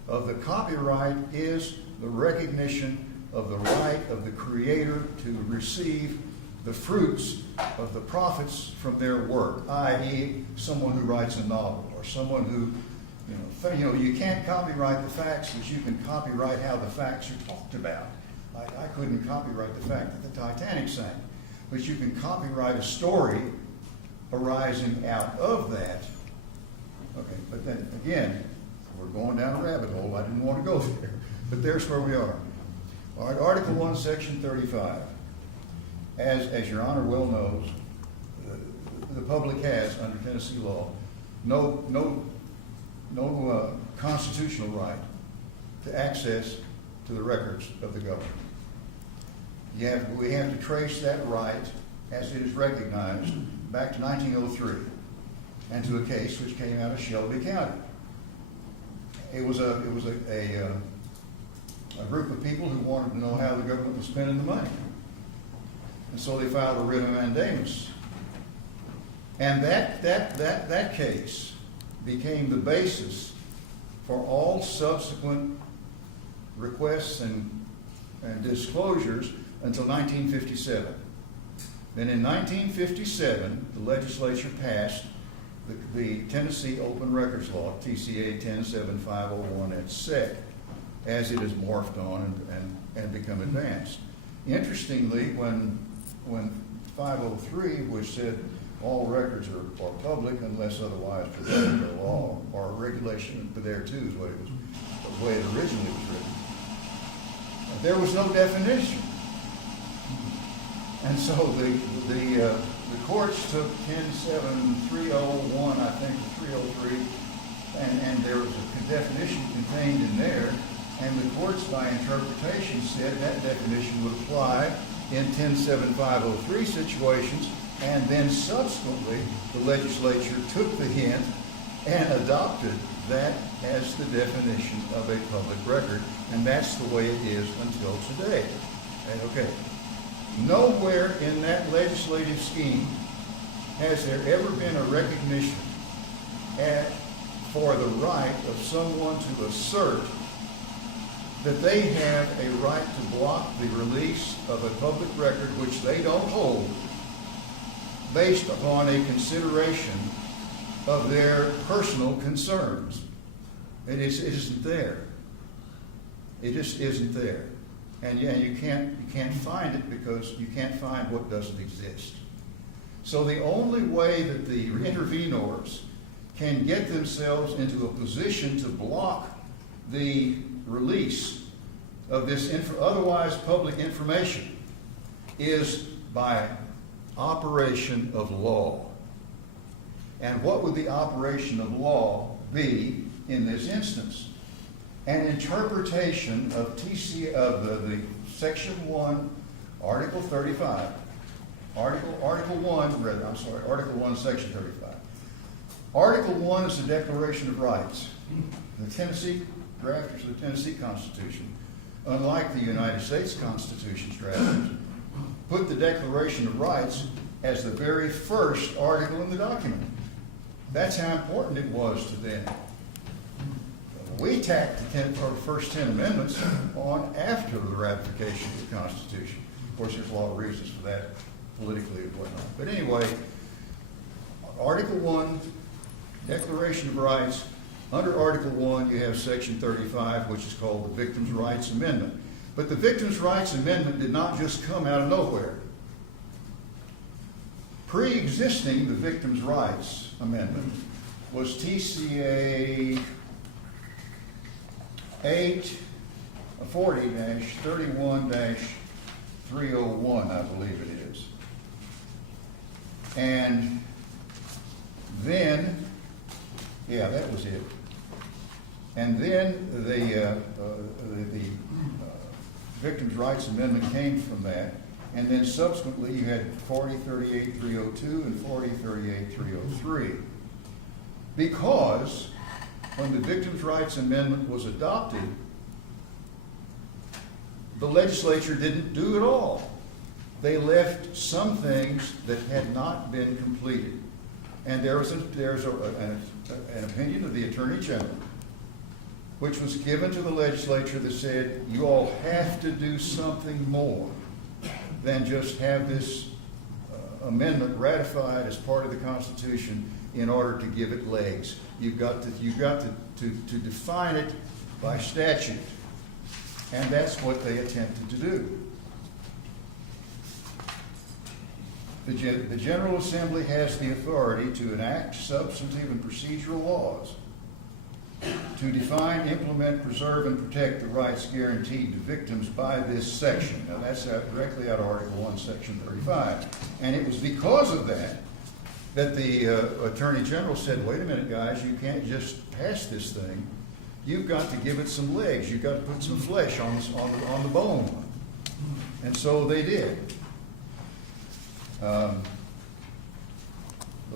of the copyright is the recognition of the right of the creator to receive the fruits of the profits from their work, i.e. someone who writes a novel or someone who, you can't copyright the facts, but you can copyright how the facts are talked about. I couldn't copyright the fact that the Titanic sank, but you can copyright a story arising out of that. Okay, but then again, we're going down a rabbit hole. I didn't want to go there, but there's where we are. All right, Article 1, Section 35. As Your Honor well knows, the public has, under Tennessee law, no constitutional right to access to the records of the government. We have to trace that right, as it is recognized, back to 1903, and to a case which came out of Shelby County. It was a group of people who wanted to know how the government was spending the money. And so they filed a writ of mandamus. And that case became the basis for all subsequent requests and disclosures until 1957. Then in 1957, the legislature passed the Tennessee Open Records Law, TCA 107501 et sec, as it has morphed on and become advanced. Interestingly, when 503, which said all records are public unless otherwise provided by law or regulation, but there too is what it was, the way it originally was written. There was no definition. And so the courts took 107-301, I think, 303, and there was a definition contained in there, and the courts, by interpretation, said that definition would apply in 107503 situations, and then subsequently the legislature took the hint and adopted that as the definition of a public record, and that's the way it is until today. Okay. Nowhere in that legislative scheme has there ever been a recognition for the right of someone to assert that they have a right to block the release of a public record which they don't hold based upon a consideration of their personal concerns. It isn't there. It just isn't there. And you can't find it because you can't find what doesn't exist. So the only way that the intervenors can get themselves into a position to block the release of this otherwise public information is by operation of law. And what would the operation of law be in this instance? An interpretation of the Section 1, Article 35, Article 1, Section 35. Article 1 is the Declaration of Rights. The Tennessee drafters of the Tennessee Constitution, unlike the United States Constitution's drafters, put the Declaration of Rights as the very first article in the document. That's how important it was to them. We tacked the first 10 amendments on after the ratification of the Constitution. Of course, there's a lot of reasons for that politically and whatnot. But anyway, Article 1, Declaration of Rights. Under Article 1, you have Section 35, which is called the Victims' Rights Amendment. But the Victims' Rights Amendment did not just come out of nowhere. Pre-existing the Victims' Rights Amendment was TCA 840-31-301, I believe it is. And then, yeah, that was it. And then the Victims' Rights Amendment came from that. And then subsequently you had 4038-302 and 4038-303. Because when the Victims' Rights Amendment was adopted, the legislature didn't do it all. They left some things that had not been completed. And there's an opinion of the Attorney General, which was given to the legislature that said, you all have to do something more than just have this amendment ratified as part of the Constitution in order to give it legs. You've got to define it by statute. And that's what they attempted to do. The General Assembly has the authority to enact substantive and procedural laws to define, implement, preserve, and protect the rights guaranteed to victims by this section. Now that's directly out of Article 1, Section 35. And it was because of that the Attorney General said, wait a minute, guys, you can't just pass this thing. You've got to give it some legs. You've got to put some flesh on the bone. And so they did. The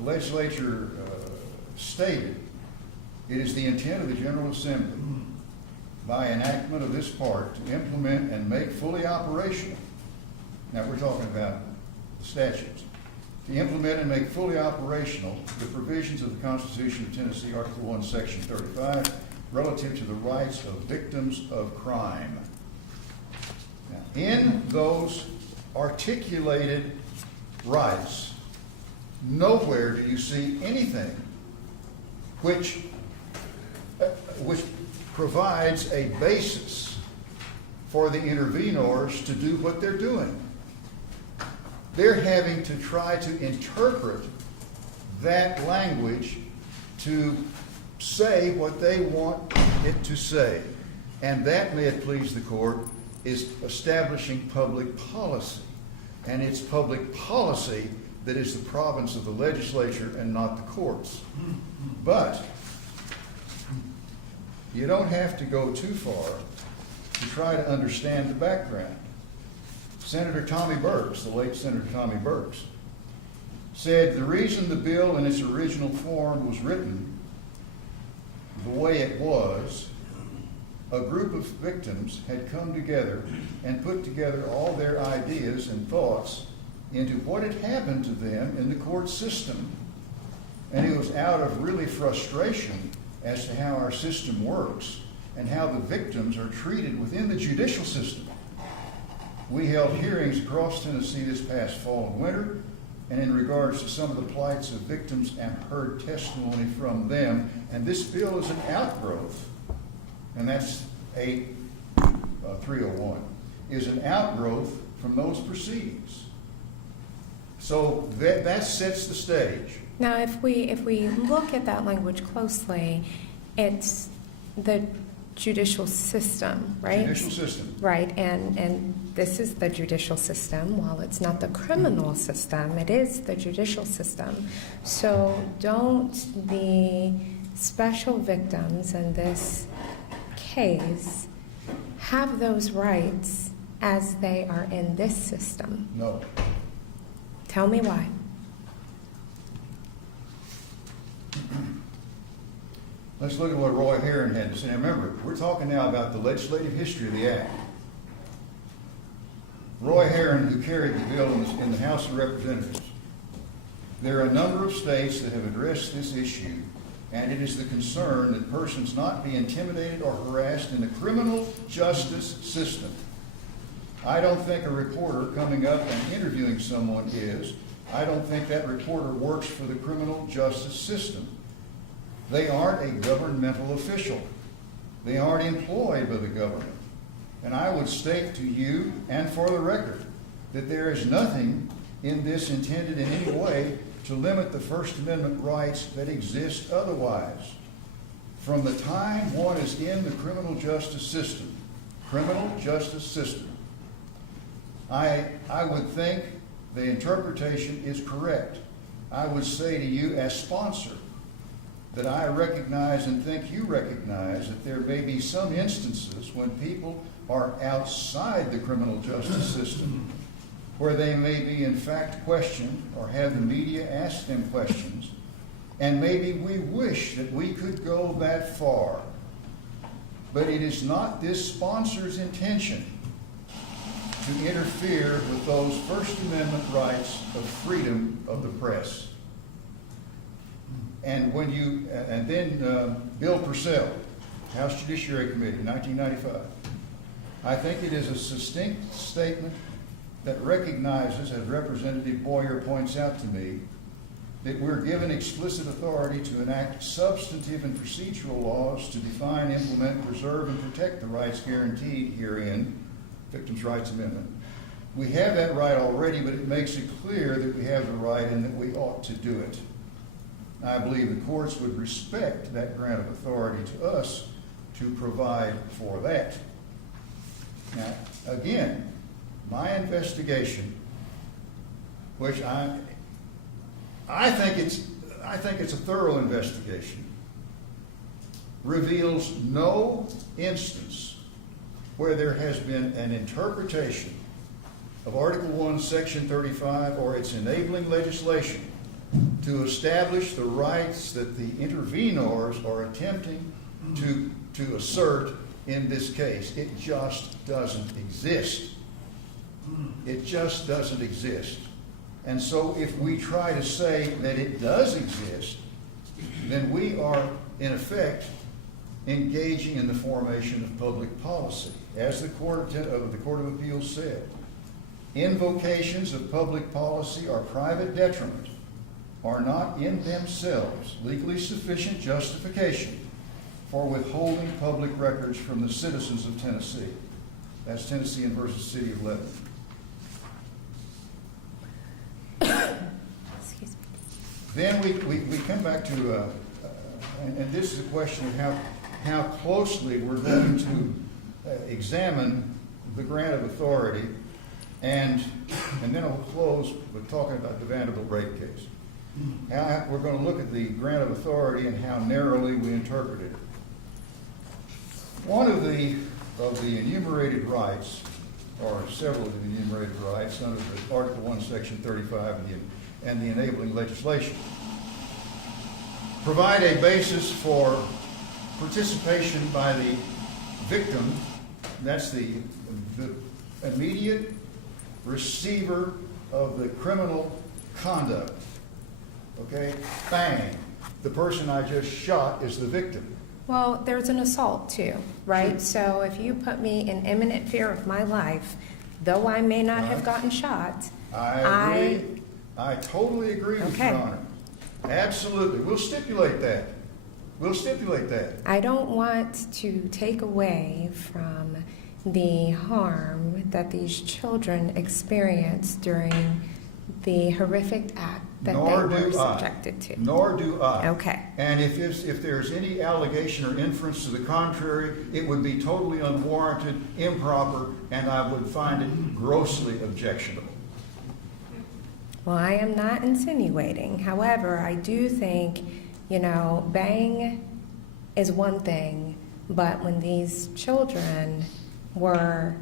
legislature stated, "It is the intent of the General Assembly by enactment of this part to implement and make fully operational," now we're talking about the statutes, "to implement and make fully operational the provisions of the Constitution of Tennessee, Article 1, Section 35, relative to the rights of victims of crime." Now, in those articulated rights, nowhere do you see anything which provides a basis for the intervenors to do what they're doing. They're having to try to interpret that language to say what they want it to say. And that, may it please the court, is establishing public policy. And it's public policy that is the province of the legislature and not the courts. But you don't have to go too far to try to understand the background. Senator Tommy Burks, the late Senator Tommy Burks, said the reason the bill in its original form was written the way it was, a group of victims had come together and put together all their ideas and thoughts into what had happened to them in the court system. And it was out of really frustration as to how our system works and how the victims are treated within the judicial system. We held hearings across Tennessee this past fall and winter, and in regards to some of the plights of victims, and heard testimony from them. And this bill is an outgrowth, and that's 301, is an outgrowth from those proceedings. So that sets the stage. Now, if we look at that language closely, it's the judicial system, right? Judicial system. Right, and this is the judicial system. While it's not the criminal system, it is the judicial system. So don't the special victims in this case have those rights as they are in this system? No. Tell me why. Let's look at what Roy Herron had to say. Now remember, we're talking now about the legislative history of the Act. Roy Herron, who carried the bill in the House of Representatives, there are a number of states that have addressed this issue, and it is the concern that persons not be intimidated or harassed in the criminal justice system. I don't think a reporter coming up and interviewing someone is. I don't think that reporter works for the criminal justice system. They aren't a governmental official. They aren't employed by the government. And I would state to you and for the record that there is nothing in this intended in any way to limit the First Amendment rights that exist otherwise. From the time one is in the criminal justice system, I would think the interpretation is correct. I would say to you as sponsor that I recognize and think you recognize that there may be some instances when people are outside the criminal justice system where they may be in fact questioned or have the media ask them questions, and maybe we wish that we could go that far. But it is not this sponsor's intention to interfere with those First Amendment rights of freedom of the press. And then Bill Purcell, House Judiciary Committee, 1995. I think it is a succinct statement that recognizes, as Representative Boyer points out to me, that we're given explicit authority to enact substantive and procedural laws to define, implement, preserve, and protect the rights guaranteed herein, Victims' Rights Amendment. We have that right already, but it makes it clear that we have the right and that we ought to do it. I believe the courts would respect that grant of authority to us to provide for that. Now, again, my investigation, which I think it's a thorough investigation, reveals no instance where there has been an interpretation of Article 1, Section 35, or its enabling legislation to establish the rights that the intervenors are attempting to assert in this case. It just doesn't exist. It just doesn't exist. And so if we try to say that it does exist, then we are, in effect, engaging in the formation of public policy. As the Court of Appeals said, invocations of public policy or private detriment are not in themselves legally sufficient justification for withholding public records from the citizens of Tennessee. That's Tennessee versus City of Lebanon. Excuse me. Then we come back to, and this is a question of how closely we're going to examine the grant of authority, and then I'll close with talking about the Vanderbilt rape case. How we're going to look at the grant of authority and how narrowly we interpreted it. One of the enumerated rights, or several of the enumerated rights under the Article 1, Section 35 and the enabling legislation, provide a basis for participation by the victim, that's the immediate receiver of the criminal conduct. Okay? Bang. The person I just shot is the victim. Well, there's an assault too, right? So if you put me in imminent fear of my life, though I may not have gotten shot, I agree. I totally agree with Okay. Your Honor. Absolutely. We'll stipulate that. We'll stipulate that. I don't want to take away from the harm that these children experienced during the horrific act that Nor they were do I. subjected to. Nor do I. Okay. And if there's any allegation or inference to the contrary, it would be totally unwarranted, improper, and I would find it grossly objectionable. Well, I am not insinuating. However, I do think, bang is one thing, but when these children were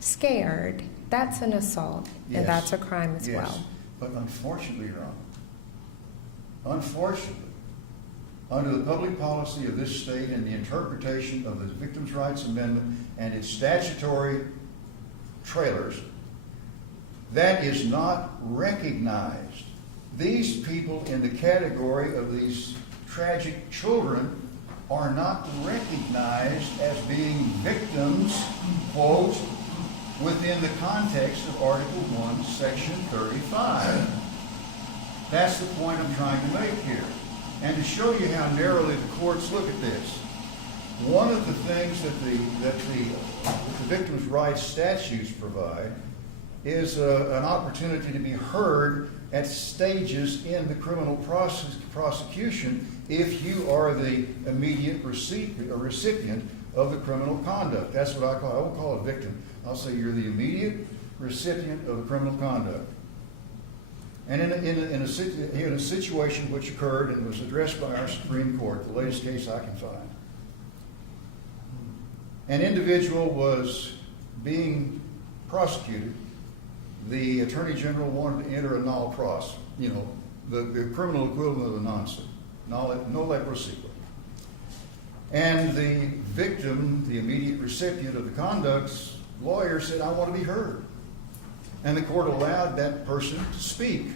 scared, that's an assault, Yes. and that's a crime as Yes. well. But unfortunately, Your Honor, unfortunately, under the public policy of this state and the interpretation of the Victims' Rights Amendment and its statutory trailers, that is not recognized. These people in the category of these tragic children are not recognized as being victims, quote, within the context of Article 1, Section 35. That's the point I'm trying to make here. And to show you how narrowly the courts look at this, one of the things that the victims' rights statutes provide is an opportunity to be heard at stages in the criminal prosecution if you are the immediate recipient of the criminal conduct. That's what I won't call it victim. I'll say you're the immediate recipient of the criminal conduct. And in a situation which occurred and was addressed by our Supreme Court, the latest case I can find, an individual was being prosecuted. The Attorney General wanted to enter a nolle pros, the criminal equivalent of a non-suit, nolle prosequi. And the victim, the immediate recipient of the conduct's lawyer, said, I want to be heard. And the court allowed that person to speak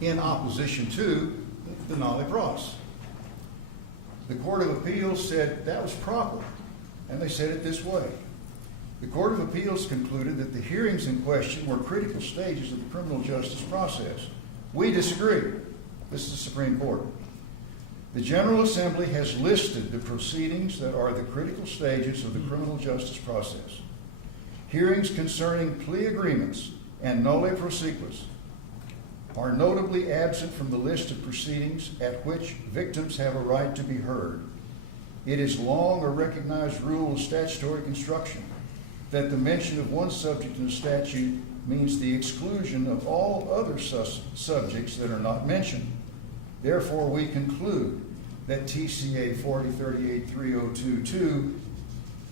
in opposition to the nolle pros. The Court of Appeals said that was proper, and they said it this way. The Court of Appeals concluded that the hearings in question were critical stages of the criminal justice process. We disagree. This is the Supreme Court. The General Assembly has listed the proceedings that are the critical stages of the criminal justice process. Hearings concerning plea agreements and nolle prosequis are notably absent from the list of proceedings at which victims have a right to be heard. It is long a recognized rule of statutory construction that the mention of one subject in a statute means the exclusion of all other subjects that are not mentioned. Therefore, we conclude that TCA 4038-3022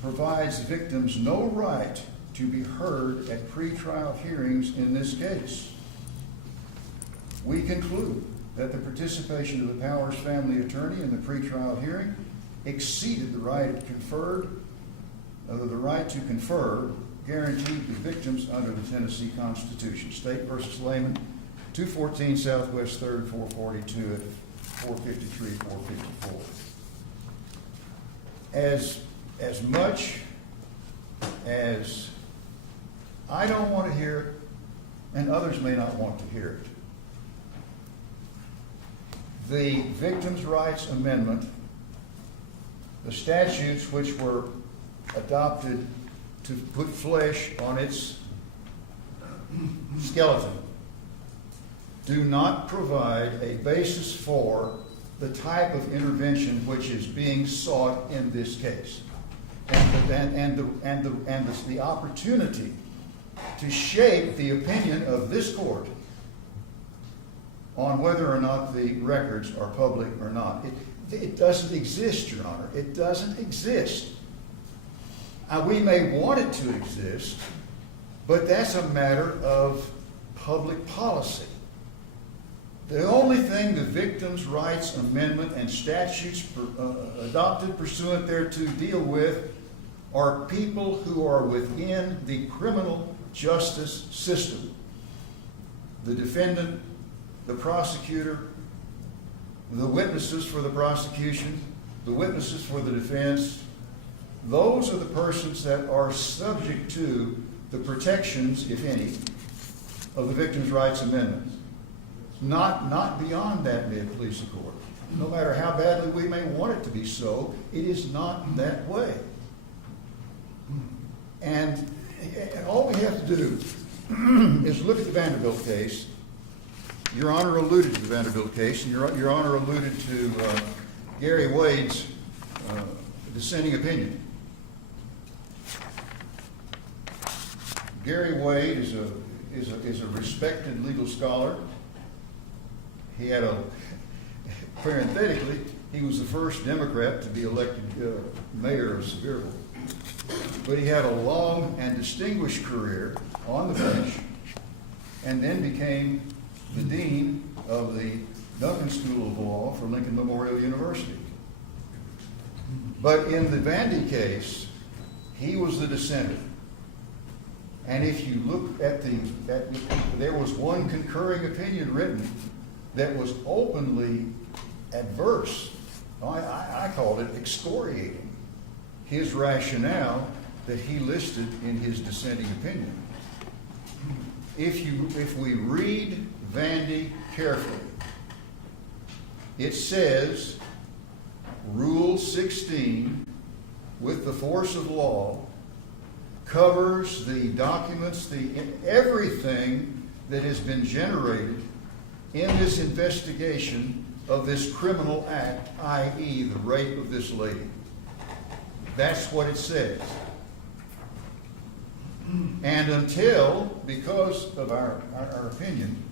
provides victims no right to be heard at pretrial hearings in this case. We conclude that the participation of the Powers family attorney in the pretrial hearing exceeded the right to confer guaranteed to victims under the Tennessee Constitution. State versus Lehman, 214 Southwest 3rd, 442 at 453, 454. As much as I don't want to hear it, and others may not want to hear it, the Victims' Rights Amendment, the statutes which were adopted to put flesh on its skeleton, do not provide a basis for the type of intervention which is being sought in this case, and the opportunity to shape the opinion of this court on whether or not the records are public or not. It doesn't exist, Your Honor. It doesn't exist. We may want it to exist, but that's a matter of public policy. The only thing the Victims' Rights Amendment and statutes adopted pursuant thereto deal with are people who are within the criminal justice system. The defendant, the prosecutor, the witnesses for the prosecution, the witnesses for the defense. Those are the persons that are subject to the protections, if any, of the Victims' Rights Amendment. Not beyond that, may it please the court. No matter how badly we may want it to be so, it is not that way. And all we have to do is look at the Vanderbilt case. Your Honor alluded to the Vanderbilt case, and Your Honor alluded to Gary Wade's dissenting opinion. Gary Wade is a respected legal scholar. He had parenthetically, he was the first Democrat to be elected mayor of Sevierville. But he had a long and distinguished career on the bench, and then became the dean of the Duncan School of Law for Lincoln Memorial University. But in the Vandy case, he was the dissenter. And if you look at there was one concurring opinion written that was openly adverse. I called it excoriating his rationale that he listed in his dissenting opinion. If we read Vandy carefully, it says Rule 16, with the force of law, covers the documents, everything that has been generated in this investigation of this criminal act, i.e. the rape of this lady. That's what it says. And until, because of our opinion,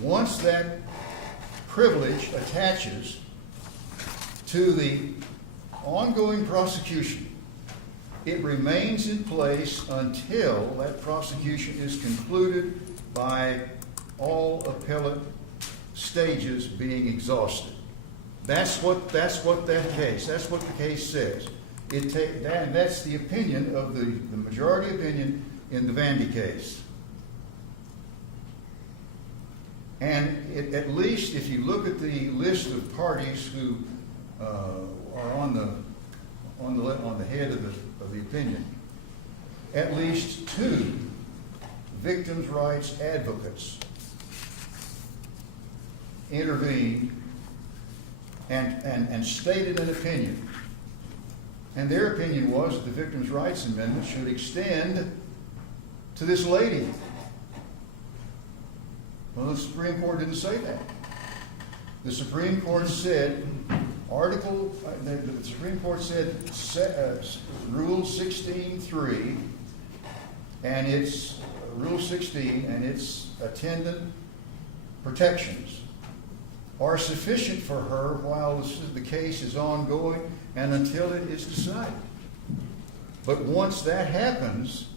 once that privilege attaches to the ongoing prosecution, it remains in place until that prosecution is concluded by all appellate stages being exhausted. That's what the case says. That's the opinion of the majority opinion in the Vandy case. And at least if you look at the list of parties who are on the head of the opinion, at least two victims' rights advocates intervened and stated an opinion. And their opinion was that the Victims' Rights Amendment should extend to this lady. Well, the Supreme Court didn't say that. The Supreme Court said, the Supreme Court said Rule 16.3 and its Rule 16 and its attendant protections are sufficient for her while the case is ongoing and until it is decided. But once that happens,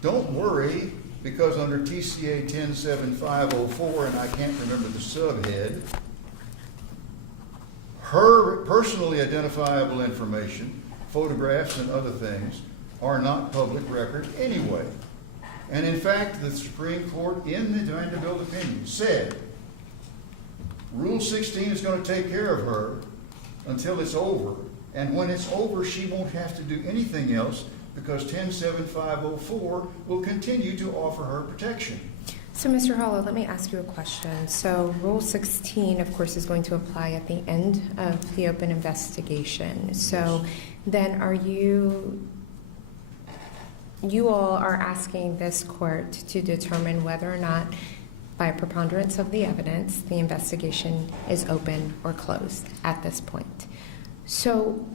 Don't worry, because under TCA 107504, and I can't remember the subhead, her personally identifiable information, photographs and other things, are not public record anyway. And in fact, the Supreme Court, in the Vanderbilt opinion, said Rule 16 is going to take care of her until it's over. And when it's over, she won't have to do anything else because 107504 will continue to offer her protection. So, Mr. Hollow, let me ask you a question. So, Rule 16, of course, is going to apply at the end of the open investigation. So, then are you all are asking this court to determine whether or not, by a preponderance of the evidence, the investigation is open or closed at this point. So,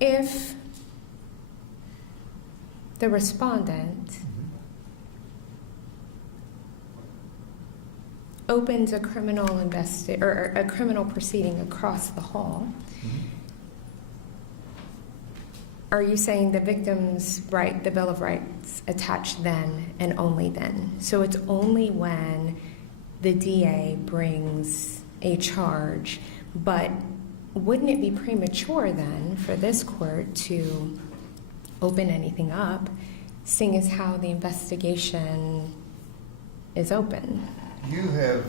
if the respondent opens a criminal or a criminal proceeding across the hall, are you saying the victim's right, the Bill of Rights, attached then and only then? So it's only when the DA brings a charge, but wouldn't it be premature then for this court to open anything up, seeing as how the investigation is open? You have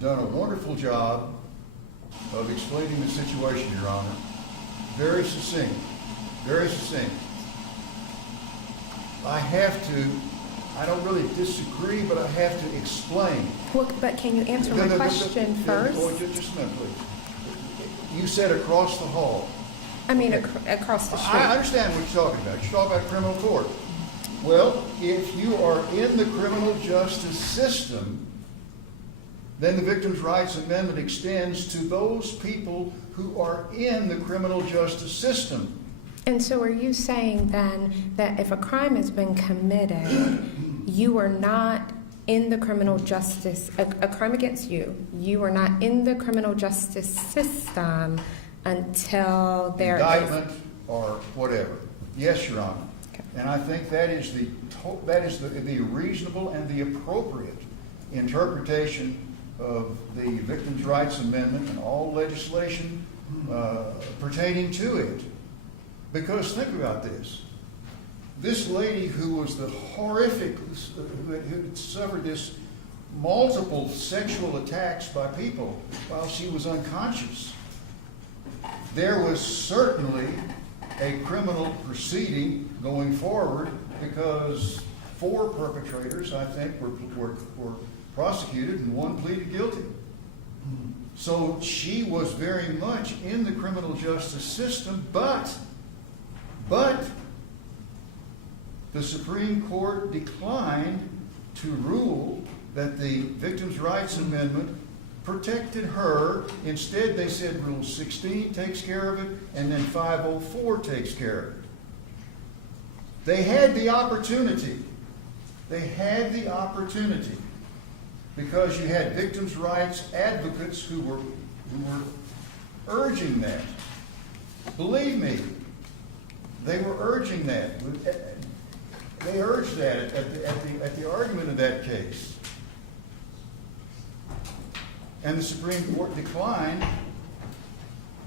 done a wonderful job of explaining the situation, Your Honor. Very succinct. Very succinct. I don't really disagree, but I have to explain. Well, but can you answer my question first? Just a minute, please. You said across the hall. I mean, Okay. across the street. I understand what you're talking about. You're talking about criminal court. Well, if you are in the criminal justice system, then the Victims' Rights Amendment extends to those people who are in the criminal justice system. And so are you saying then that if a crime has been committed, you are not in the criminal justice, a crime against you, you are not in the criminal justice system until there is... Indictment or whatever. Yes, Your Honor. Okay. And I think that is the reasonable and the appropriate interpretation of the Victims' Rights Amendment and all legislation pertaining to it. Because think about this. This lady who was the horrific, who had suffered this multiple sexual attacks by people while she was unconscious, there was certainly a criminal proceeding going forward because 4 perpetrators, I think, were prosecuted and 1 pleaded guilty. So she was very much in the criminal justice system, but the Supreme Court declined to rule that the Victims' Rights Amendment protected her. Instead, they said Rule 16 takes care of it, and then 504 takes care of it. They had the opportunity. Because you had victims' rights advocates who were urging that. Believe me, they were urging that. They urged that at the argument of that case. And the Supreme Court declined.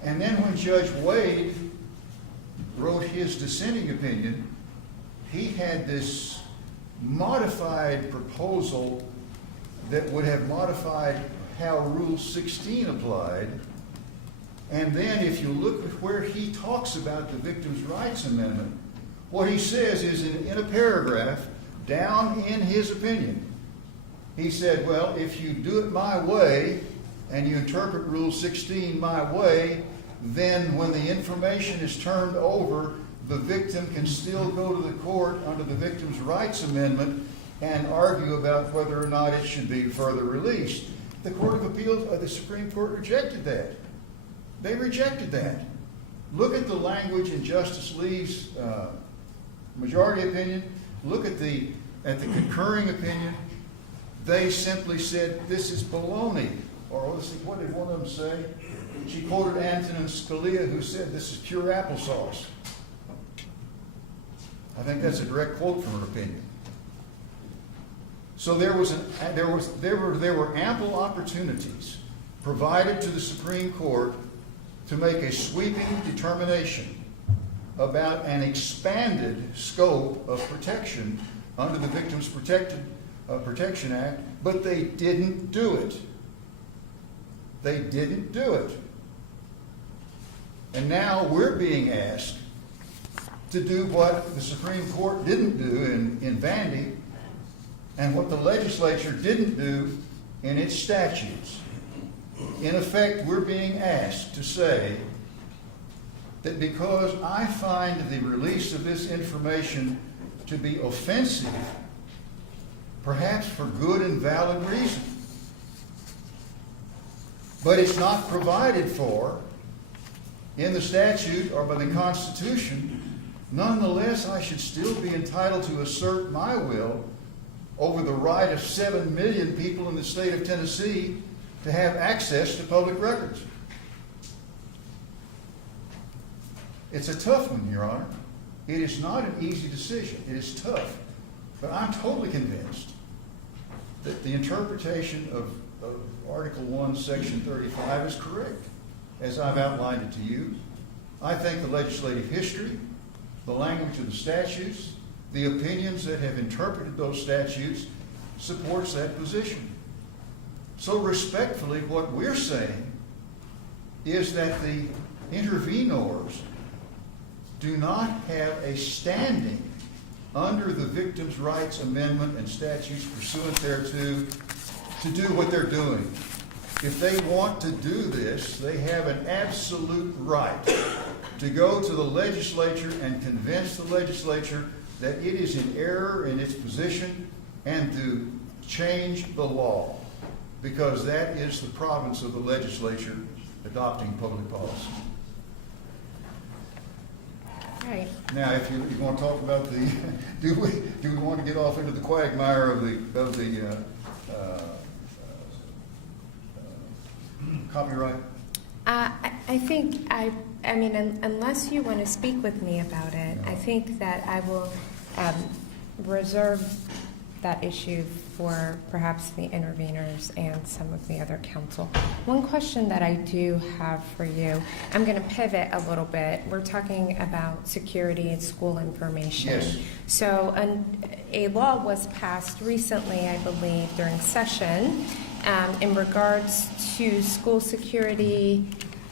And then when Judge Wade wrote his dissenting opinion, he had this modified proposal that would have modified how Rule 16 applied. And then if you look at where he talks about the Victims' Rights Amendment, what he says is in a paragraph down in his opinion, he said, well, if you do it my way and you interpret Rule 16 my way, then when the information is turned over, the victim can still go to the court under the Victims' Rights Amendment and argue about whether or not it should be further released. The Court of Appeals, the Supreme Court rejected that. They rejected that. Look at the language in Justice Lee's majority opinion. Look at the concurring opinion. They simply said, this is baloney. Or let's see, what did one of them say? She quoted Antonin Scalia, who said, this is pure applesauce. I think that's a direct quote from her opinion. So there were ample opportunities provided to the Supreme Court to make a sweeping determination about an expanded scope of protection under the Victims Protection Act, but they didn't do it. They didn't do it. And now we're being asked to do what the Supreme Court didn't do in Vandy and what the legislature didn't do in its statutes. In effect, we're being asked to say that because I find the release of this information to be offensive, perhaps for good and valid reason, but it's not provided for in the statute or by the Constitution, nonetheless, I should still be entitled to assert my will over the right of 7 million people in the state of Tennessee to have access to public records. It's a tough one, Your Honor. It is not an easy decision. It is tough. But I'm totally convinced that the interpretation of Article 1, Section 35 is correct, as I've outlined it to you. I think the legislative history, the language of the statutes, the opinions that have interpreted those statutes supports that position. So respectfully, what we're saying is that the intervenors do not have a standing under the Victims' Rights Amendment and statutes pursuant thereto to do what they're doing. If they want to do this, they have an absolute right to go to the legislature and convince the legislature that it is in error in its position and to change the law, because that is the province of the legislature adopting public policy. Right. Now, if you want to talk about the, do we want to get off into the quagmire of the copyright? I think I mean, unless you want to speak with me about it, I think that I will reserve that issue for perhaps the interveners and some of the other counsel. One question that I do have for you, I'm going to pivot a little bit. We're talking about security and school information. Yes. So a law was passed recently, I believe, during session in regards to school security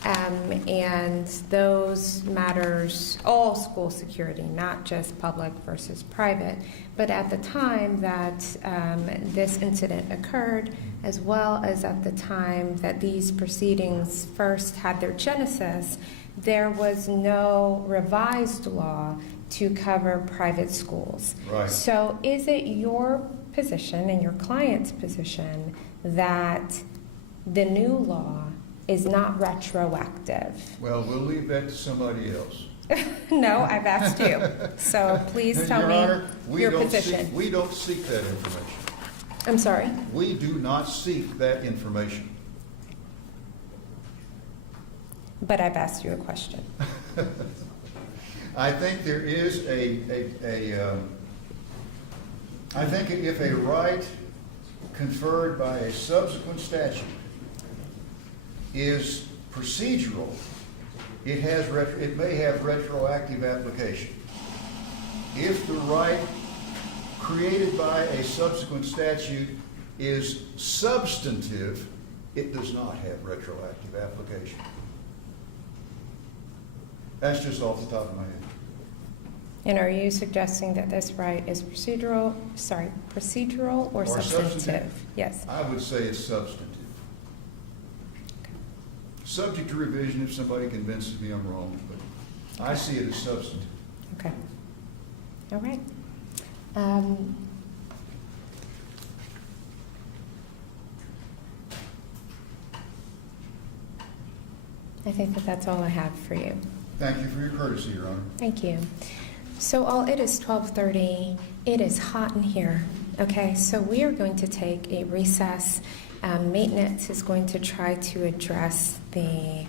and those matters, all school security, not just public versus private. But at the time that this incident occurred, as well as at the time that these proceedings first had their genesis, there was no revised law to cover private schools. Right. So is it your position and your client's position that the new law is not retroactive? Well, we'll leave that to somebody else. No, I've asked you. So please tell Your me Honor, your position. We don't seek that information. I'm sorry? We do not seek that information. But I've asked you a question. I think there is I think if a right conferred by a subsequent statute is procedural, it may have retroactive application. If the right created by a subsequent statute is substantive, it does not have retroactive application. That's just off the top of my head. And are you suggesting that this right is procedural or substantive? Yes. I would say it's substantive. Subject to revision if somebody convinces me I'm wrong, but I see it as substantive. Okay. All right. I think that that's all I have for you. Thank you for your courtesy, Your Honor. Thank you. So it is 12:30. It is hot in here. Okay, so we are going to take a recess. Maintenance is going to try to address the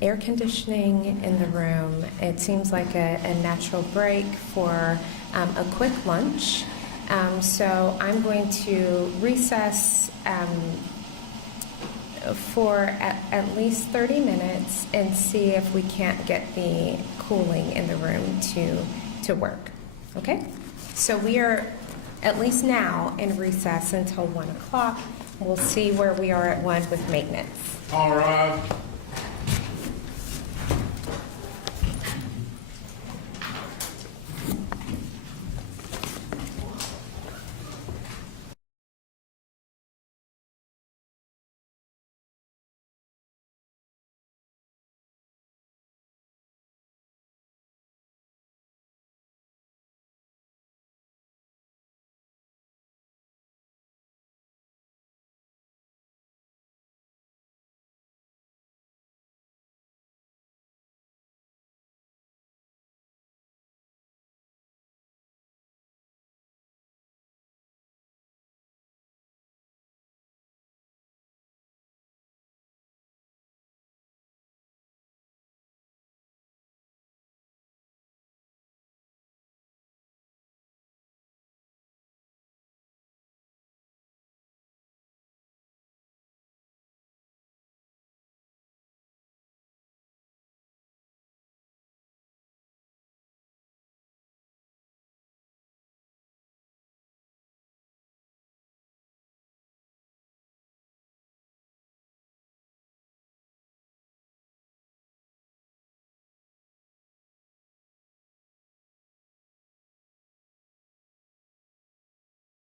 air conditioning in the room. It seems like a natural break for a quick lunch. So I'm going to recess for at least 30 minutes and see if we can't get the cooling in the room to work. Okay? So we are, at least now, in recess until 1 o'clock. We'll see where we are at 1 with maintenance. All right.